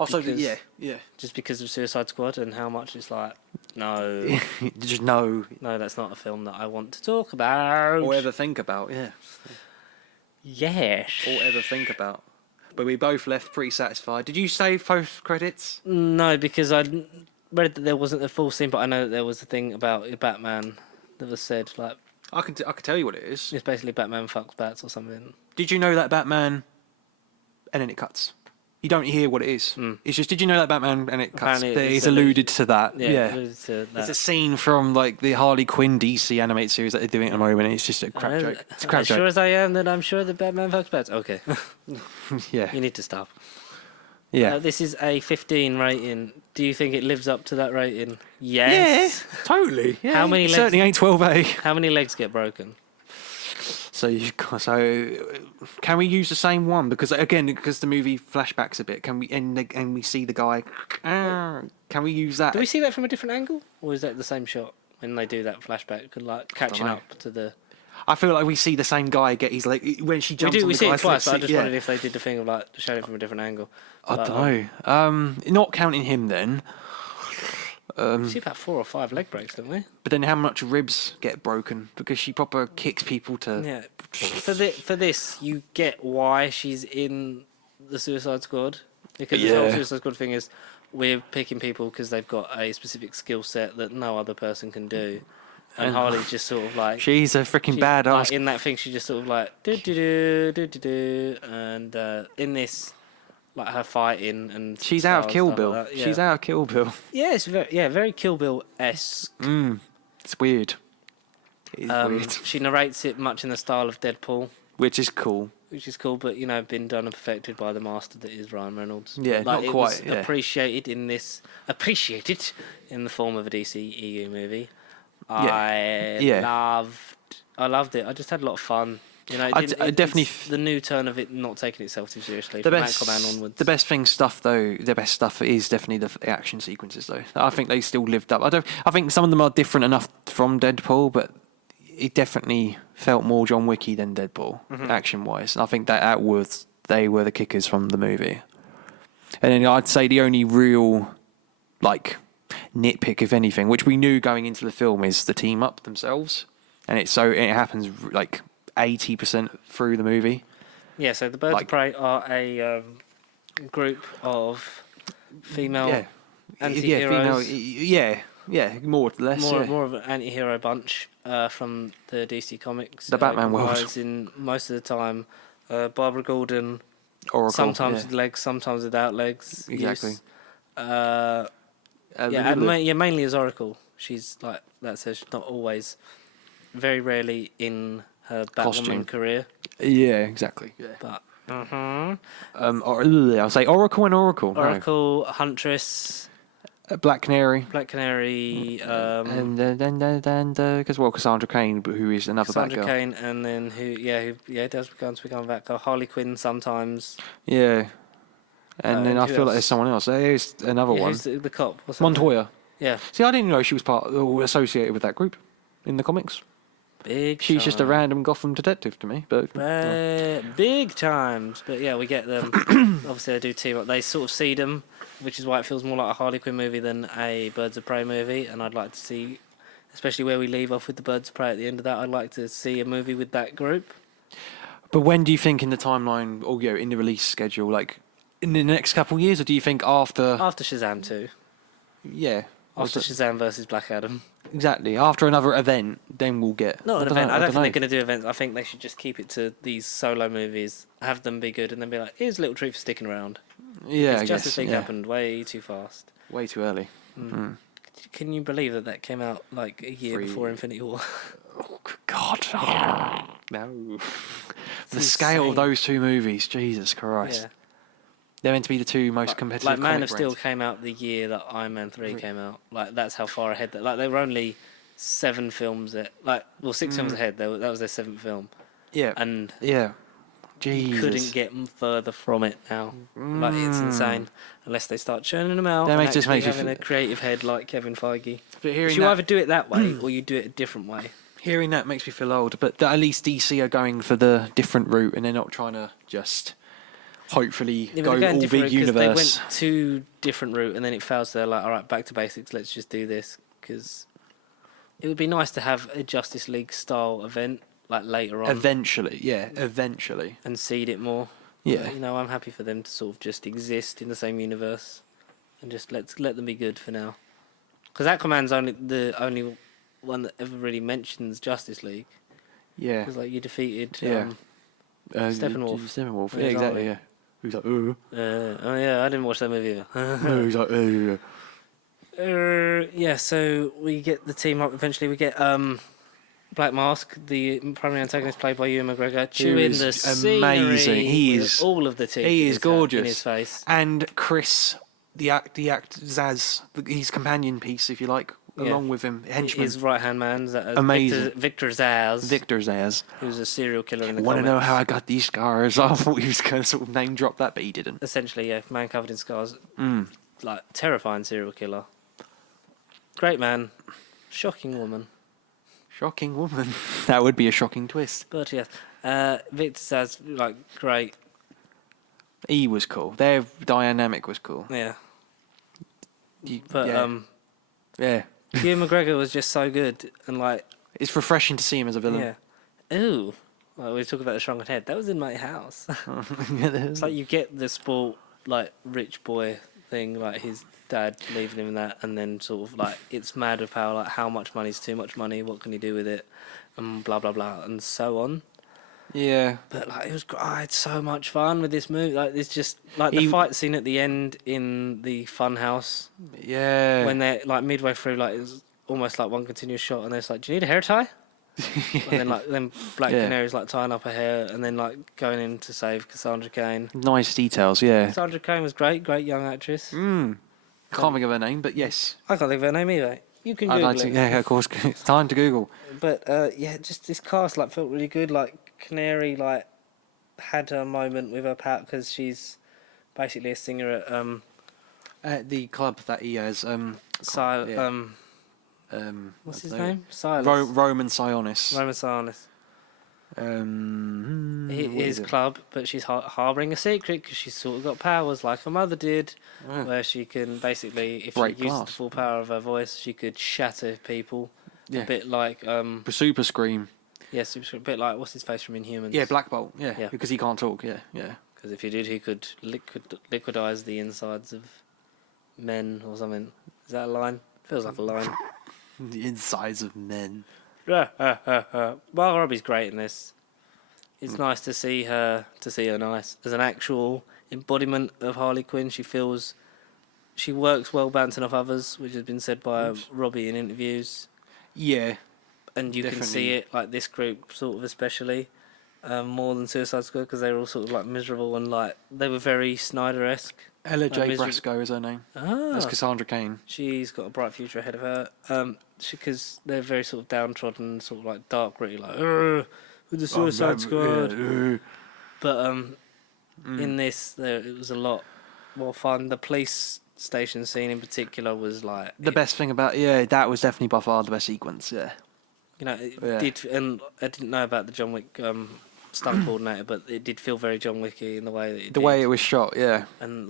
because of Suicide Squad and how much it's like. No, just no, that's not a film that I want to talk about or ever think about. Yeah, yes, or ever think about. But we both left pretty satisfied. Did you save post credits? No, because I read that there wasn't a full scene, but I know that there was a thing about Batman that was said, like... I can tell you what it is. It's basically Batman fucks bats or something. Did you know that Batman... And then it cuts. You don't hear what it is. It's just, did you know that Batman and it cuts? It's alluded to that. Yeah. Alluded to that. It's a scene from like the Harley Quinn DC animated series that they're doing at the moment. And it's just a crap joke. It's a crap joke. As sure as I am that I'm sure that Batman fucks bats. Okay. Yeah. You need to stop. Yeah. This is a 15 rating. Do you think it lives up to that rating? Yes. Yeah, totally. Yeah. How many it legs? certainly ain't 12A. How many legs get broken? So can we use the same one? Because again, because the movie flashbacks a bit, can we and we see the guy? Can we use that? Do we see that from a different angle, or is that the same shot when they do that flashback, like catching up to the? I feel like we see the same guy get his leg when she jumps. We on the see it guy's twice. leg. But I just wondered if they did the thing of like showing it from a different angle. I don't know. Not counting him then. We see about 4 or 5 leg breaks, don't we? But then how much ribs get broken? Because she proper kicks people to... Yeah. For this, you get why she's in the Suicide Squad. Because the whole Suicide Squad thing is we're picking people because they've got a specific skill set that no other person can do. And Harley's just sort of like... She's a freaking badass. Like, in that thing, she just sort of like... do-do-do. And in this... Like her fighting and she's out of Kill Bill. Like She's out of Kill Bill. Yeah, it's very Kill Bill-esque. It's weird. It is weird. She narrates it much in the style of Deadpool, Which is cool. but been done and perfected by the master that is Ryan Reynolds. Yeah, like, not it quite. Was appreciated in the form of a DCEU movie. I loved it. I just had a lot of fun. Definitely the new turn of it not taking itself too seriously. From Aquaman onwards. The best stuff is definitely the action sequences though. I think they still lived up. I think some of them are different enough from Deadpool, but it definitely felt more John Wicky than Deadpool action wise. I think they were the kickers from the movie. And then I'd say the only real nitpick, if anything, which we knew going into the film, is the team up themselves, and it happens 80% through the movie. Yeah, so the Birds of Prey are a group of female anti-heroes. More or less. More of an anti-hero bunch from the DC Comics. The Batman world. In most of the time, Barbara Gordon, Oracle, sometimes with legs, sometimes without legs. Exactly. Mainly as Oracle. She's like that says she's not always, very rarely in her Batwoman career. Yeah, exactly. Yeah. But I'll say Oracle and Oracle. Oracle, Huntress, Black Canary, and because Cassandra Cain, who is another Batgirl. Cassandra Cain, and then who does become Batgirl. Harley Quinn sometimes. Yeah, and then I feel like there's someone else. There's another one. Who's the cop? Montoya. Yeah. See, I didn't know she was associated with that group in the comics. She's just a random Gotham detective to me, but big times. But yeah, we get them. Obviously, they do team up. They sort of seed them, which is why it feels more like a Harley Quinn movie than a Birds of Prey movie. And I'd like to see, especially where we leave off with the Birds of Prey at the end of that, I'd like to see a movie with that group. But when do you think in the timeline, or in the release schedule, in the next couple of years, or do you think after Shazam 2? Yeah. After Shazam versus Black Adam. Exactly. After another event, then we'll get... Not an event. I don't think they're going to do events. I think they should just keep it to these solo movies, have them be good, and then be like, here's a little treat for sticking around. Yeah, because Justice League happened way too fast. Way too early. Can you believe that came out a year before Infinity War? Oh, God. No. The scale of those two movies, Jesus Christ. Yeah. They're meant to be the two most competitive Man of Steel came out the year that Iron Man 3 came out. That's how far ahead. They were only 7 films. 6 films ahead. That was their 7th film. Yeah. And Jesus. You couldn't get further from it now. It's insane. Unless they start churning them out. That just makes having a creative head like Kevin Feige. But you either do it that way or you do it a different way. Hearing that makes me feel old. But at least DC are going for the different route, and they're not trying to just... hopefully go all big universe. They went to different route and then it fails. So they're like, all right, back to basics. Let's just do this, because it would be nice to have a Justice League style event later on. Eventually, and seed it more. Yeah. I'm happy for them to sort of just exist in the same universe, and just let them be good for now. Because Aquaman's the only one that ever really mentions Justice League. Yeah. Because you defeated Steppenwolf. Steppenwolf. Yeah, exactly. Yeah. He's like, oh yeah, I didn't watch that movie either. He's like, yeah, so we get the team up. Eventually, we get Black Mask, the primary antagonist, played by Ewan McGregor, chewing the scenery. Amazing. He with is all of the teeth. He is gorgeous in his face. And Chris, the act Zaz, his companion piece, if you like, along with him, henchman. His right hand man, amazing. Victor Zaz. Victor Zaz. Who was a serial killer in the Want to comics. know how I got these scars? I thought he was going to sort of name drop that, but he didn't. Essentially, yeah, man covered in scars. Terrifying serial killer. Great man, shocking woman. Shocking woman. That would be a shocking twist. But yes, Victor Zaz, great. He was cool. Their dynamic was cool. Yeah. Yeah. Ewan McGregor was just so good, and it's refreshing to see him as a villain. Yeah. Ooh. We talk about the shrunken head. That was in my house. It's you get the sport, rich boy thing, his dad leaving him that, and then sort of it's mad with power, how much money's too much money, what can you do with it, and blah blah blah, and so on. Yeah. But it was I had so much fun with this movie. It's just the fight scene at the end in the fun house. Yeah. When they're midway through, it was almost one continuous shot, and they're do you need a hair tie? And then Black Canary's tying up her hair, and then going in to save Cassandra Cain. Nice details, yeah. Cassandra Cain was great young actress. Can't think of her name, but yes. I can't think of her name either. You can Google it. Yeah, of course. It's time to Google. But just this cast felt really good. Canary had her moment with her pout because she's basically a singer at the club that he has. What's his name? Silas. Roman Sionis. Roman Sionis. His club, but she's harbouring a secret because she's sort of got powers like her mother did, where she can basically, if she used the full power of her voice, she could shatter people. Yeah. A bit like Super Scream. Yes, a bit like what's his face from Inhumans. Yeah, Black Bolt. Yeah. Because he can't talk. Yeah. Because if he did, he could liquidize the insides of men or something. Is that a line? Feels like a line. The insides of men. Margot Robbie's great in this. It's nice to see her nice as an actual embodiment of Harley Quinn. She works well bouncing off others, which has been said by Robbie in interviews. Yeah. And you can see it, this group sort of especially, more than Suicide Squad, because they were all sort of miserable and they were very Snyder-esque. Ella J. Brasco is her name. That's Cassandra Cain. She's got a bright future ahead of her. Because they're very sort of downtrodden, sort of dark, gritty, with the Suicide Squad. Yeah. But in this, it was a lot more fun. The police station scene in particular was the best thing about that was definitely by far the best sequence. Yeah. Did, and I didn't know about the John Wick stunt coordinator, but it did feel very John Wicky in the way that way it was shot, yeah. And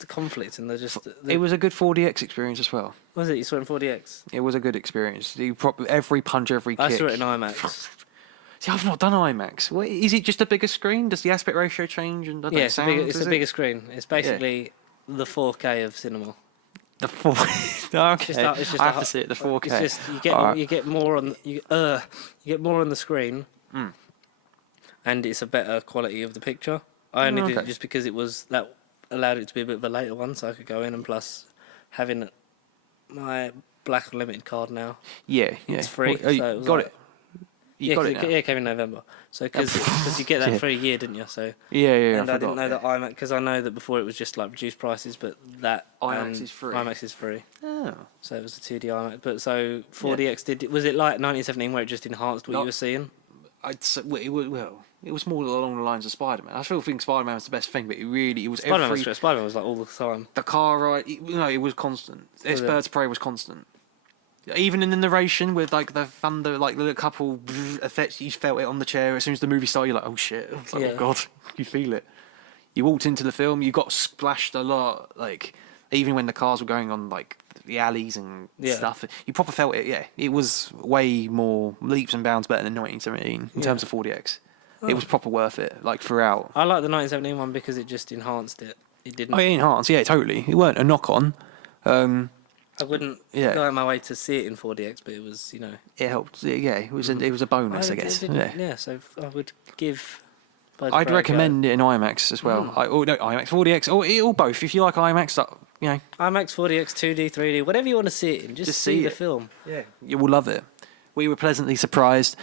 the conflict and it was a good 4DX experience as well. Was it? You saw it in 4DX? It was a good experience. Every punch, every kick. I saw it in IMAX. See, I've not done IMAX. Is it just a bigger screen? Does the aspect ratio change? And it's a bigger screen. It's basically the 4K of cinema. The 4. Okay. I have to see it. The 4K. It's just you get more on the screen, and it's a better quality of the picture. I only did it just because that allowed it to be a bit of a later one, so I could go in, and plus having my Black Unlimited card now. Yeah. It's free. So it was got it. You got it now? It came in November. So because you get that for a year, didn't you? So yeah. And I didn't know that IMAX, because I know that before it was just reduced prices, but that IMAX is free. IMAX is free. Oh. So it was a 2D IMAX. But so 4DX was it like 1917 where it just enhanced what you were seeing? I'd say it was more along the lines of Spider-Man. I still think Spider-Man was the best thing, but it was Spider-Man was all the time. The car ride, it was constant. Birds of Prey was constant. Even in the narration with the thunder, the couple effects, you felt it on the chair. As soon as the movie started, you're like, oh shit! It's oh god, you feel it. You walked into the film, you got splashed a lot. Even when the cars were going on the alleys and stuff, you proper felt it. Yeah, it was way more leaps and bounds better than 1917 in terms of 4DX. It was proper worth it, like throughout. I like the 1917 one because it just enhanced it. It didn't. Oh, it enhanced, yeah, totally. It weren't a knock on. I wouldn't go out of my way to see it in 4DX, but it was, It helped. Yeah, it was a bonus, I guess. Yeah, so I would give. I'd recommend it in IMAX as well. IMAX 4DX or both. If you like IMAX, IMAX 4DX 2D 3D, whatever you want to see it in, just see the film. Yeah, you will love it. We were pleasantly surprised.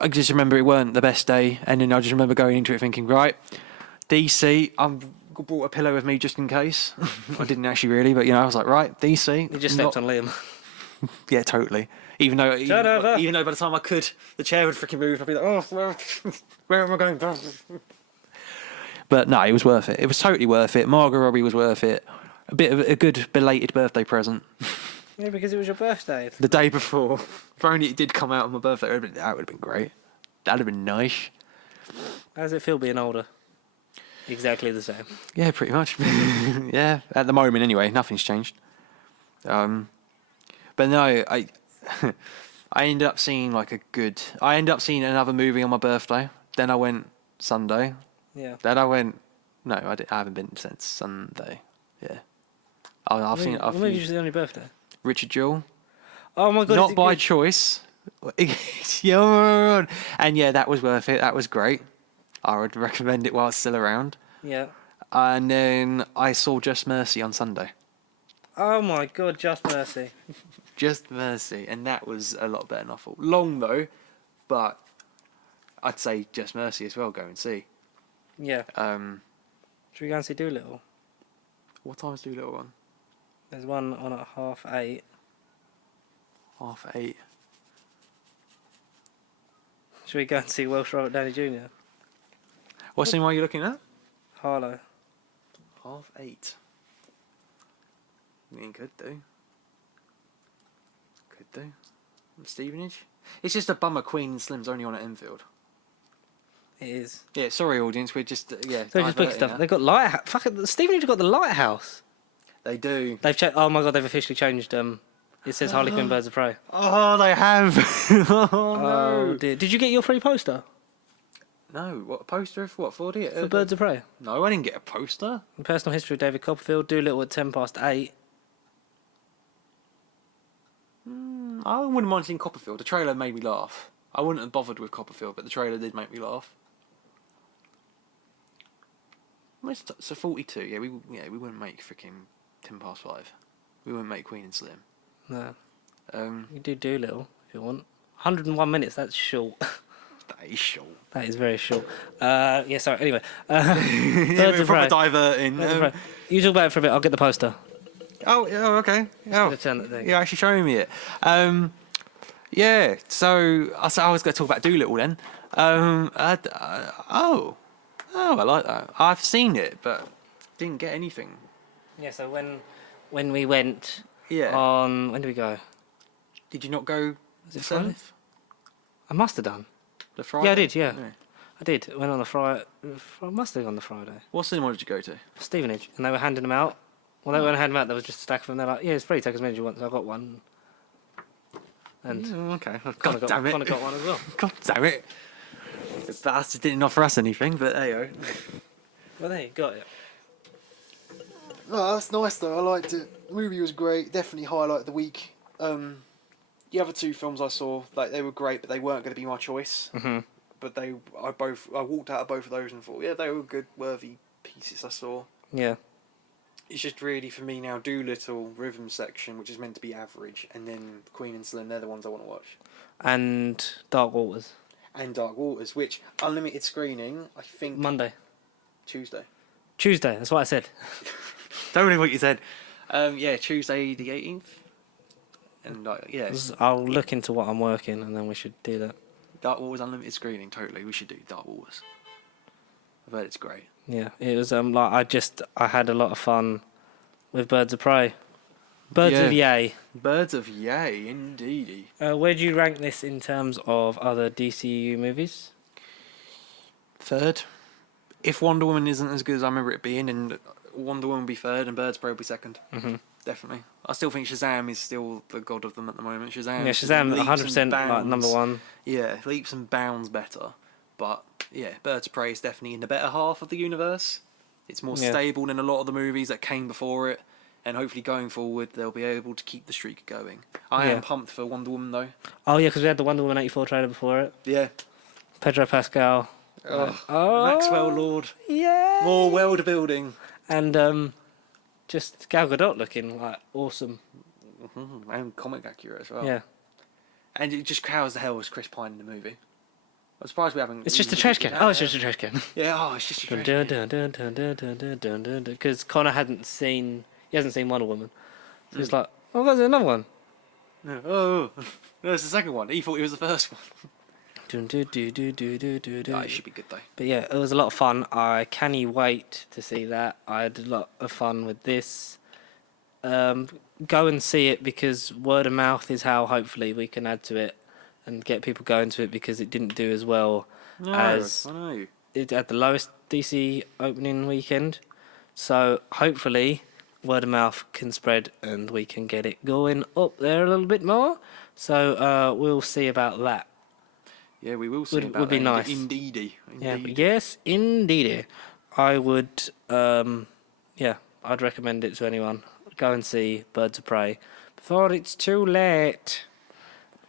I just remember it weren't the best day, and then I just remember going into it thinking, right, DC. I brought a pillow with me just in case. I didn't actually really, but I was like, right, DC. You just slept on Liam. Yeah, totally. Even though by the time I could, the chair would freaking move. I'd be like, oh, where am I going? But no, it was worth it. It was totally worth it. Margot Robbie was worth it. A bit of a good belated birthday present. Yeah, because it was your birthday. The day before. If only it did come out on my birthday, that would have been great. That'd have been nice. How does it feel being older? Exactly the same. Yeah, pretty much. Yeah, at the moment anyway, nothing's changed. But no, I ended up seeing I ended up seeing another movie on my birthday. Then I went Sunday. Yeah. Then I went. No, I haven't been since Sunday. Yeah. I've seen it. What movie did you see on your birthday? Richard Jewell. Oh my god! Not by choice. And yeah, that was worth it. That was great. I would recommend it while it's still around. Yeah. And then I saw Just Mercy on Sunday. Oh my god, Just Mercy. Just Mercy, and that was a lot better than I thought. Long though, but I'd say Just Mercy as well. Go and see. Yeah. Should we go and see Doolittle? What time's Doolittle on? There's one on at 8:30. 8:30. Should we go and see Welsh Robert Downey Jr.? What cinema are you looking at? Harlow. 8:30. I mean, could do. Stevenage. It's just a bummer Queen and Slim's only on at Enfield. It is. Yeah, sorry audience, we're just So just big stuff. that. They've got Lighthouse. Fucking Stevenage got the Lighthouse. They do. They've checked. Oh my god, they've officially changed. It says Harley Quinn Birds of Prey. Oh, they have. Oh no. Dear. Did you get your free poster No, what, a poster of what, 40? for Birds of Prey? No, I didn't get a poster. The personal history of David Copperfield. Doolittle at 8:10. I wouldn't mind seeing Copperfield. The trailer made me laugh. I wouldn't have bothered with Copperfield, but the trailer did make me laugh. So 42, yeah, we wouldn't make freaking 5:10. We wouldn't make Queen and Slim. No. You do Doolittle if you want. 101 minutes, that's short. That is short. That is very short. Yeah, sorry, anyway. Birds of Prey. Diverting. You talk about it for a bit, I'll get the poster. Oh, okay. Just turn that thing. You're actually showing me it. Yeah, so I was going to talk about Doolittle then. I like that. I've seen it, but didn't get anything. Yeah, so when we went on... When did we go? Did you not go the 7th? I must have done. The Friday? Yeah, I did, yeah. I did. I went on the Friday. I must have gone the Friday. What cinema did you go to? Stevenage. And they were handing them out. Well, they weren't handing them out. There was just a stack of them. They're like, yeah, it's free. Take as many as you want. So I got one. And okay. God damn it. Kind of got one as well. God damn it. The bastard didn't offer us anything, but there you go. Well, there you got it. Oh, that's nice though. I liked it. The movie was great. Definitely highlight of the week. The other two films I saw, they were great, but they weren't going to be my choice. Mm-hmm. But I walked out of both of those and thought, yeah, they were good, worthy pieces I saw. Yeah. It's just really for me now Doolittle, Rhythm Section, which is meant to be average, and then Queen and Slim. They're the ones I want to watch. And Dark Waters. And Dark Waters, which unlimited screening, I think Monday. Tuesday. That's what I said. Don't know what you said. Yeah, Tuesday the 18th. And yeah. I'll look into what I'm working, and then we should do that. Dark Waters unlimited screening, totally. We should do Dark Waters. I've heard it's great. Yeah, it was I had a lot of fun with Birds of Prey. Birds of Yay. Birds of Yay, indeed. Where do you rank this in terms of other DCEU movies? 3rd. If Wonder Woman isn't as good as I remember it being, then Wonder Woman will be 3rd and Birds of Prey will be 2nd. Mm-hmm. Definitely. I still think Shazam is still the god of them at the moment. Shazam 100% like number 1. Yeah, leaps and bounds better. But yeah, Birds of Prey is definitely in the better half of the universe. It's more stable than a lot of the movies that came before it. And hopefully going forward, they'll be able to keep the streak going. I am pumped for Wonder Woman, though. Oh, yeah, because we had the Wonder Woman 84 trailer before it. Yeah. Pedro Pascal. Maxwell Lord. Yeah. More world building. And just Gal Gadot looking like awesome. Mm-hmm. And comic accurate as well. Yeah. And it just how the hell was Chris Pine in the movie? I'm surprised we haven't... It's just a trash can. Oh, it's just a trash can. Yeah, it's just a trash can. Because Connor hadn't seen... He hasn't seen Wonder Woman. So he's like, oh, there's another one. Oh, there's the second one. He thought it was the first one. It should be good, though. But yeah, it was a lot of fun. I can't wait to see that. I had a lot of fun with this. Go and see it, because word of mouth is how hopefully we can add to it and get people going to it, because it didn't do as well as it had the lowest DC opening weekend. So hopefully word of mouth can spread and we can get it going up there a little bit more. So we'll see about that. Yeah, we will see about that. Would be nice. Indeedy. Yeah, yes, indeedy. I would, I'd recommend it to anyone. Go and see Birds of Prey before it's too late.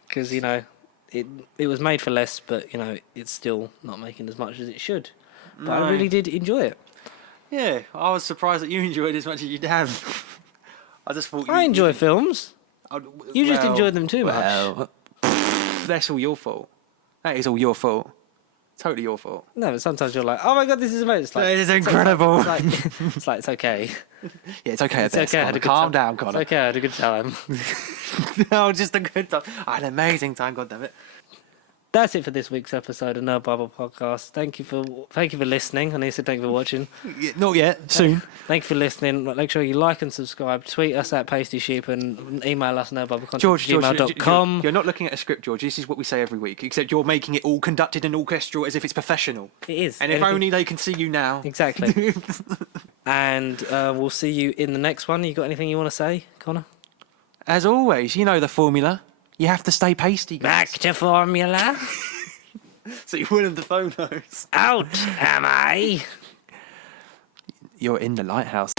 Because, you know, it was made for less, but, you know, it's still not making as much as it should. But I really did enjoy it. Yeah, I was surprised that you enjoyed it as much as you have. I just thought I enjoy films. You just enjoyed them too much. That's all your fault. That is all your fault. Totally your fault. No, but sometimes you're like, oh my god, this is amazing. It's like, it is incredible. It's okay. Yeah, it's okay. It's okay. I had a good Calm time. down, Connor. It's okay. I had a good time. No, just a good time. I had an amazing time. God damn it. That's it for this week's episode of No Bible Podcast. Thank you for listening. And I said thank you for watching. Yeah, not yet. Soon. Thank you for listening. Make sure you like and subscribe. Tweet us at Pasty Sheep and email us nobiblecontent@gmail.com. You're not looking at a script, George. This is what we say every week. Except you're making it all conducted and orchestral as if it's professional. It is. And if only they can see you now. Exactly. And we'll see you in the next one. You got anything you want to say, Connor? As always, you know the formula. You have to stay pasty, guys. Back to formula. So you're one of the phonos. Out am I. You're in the lighthouse.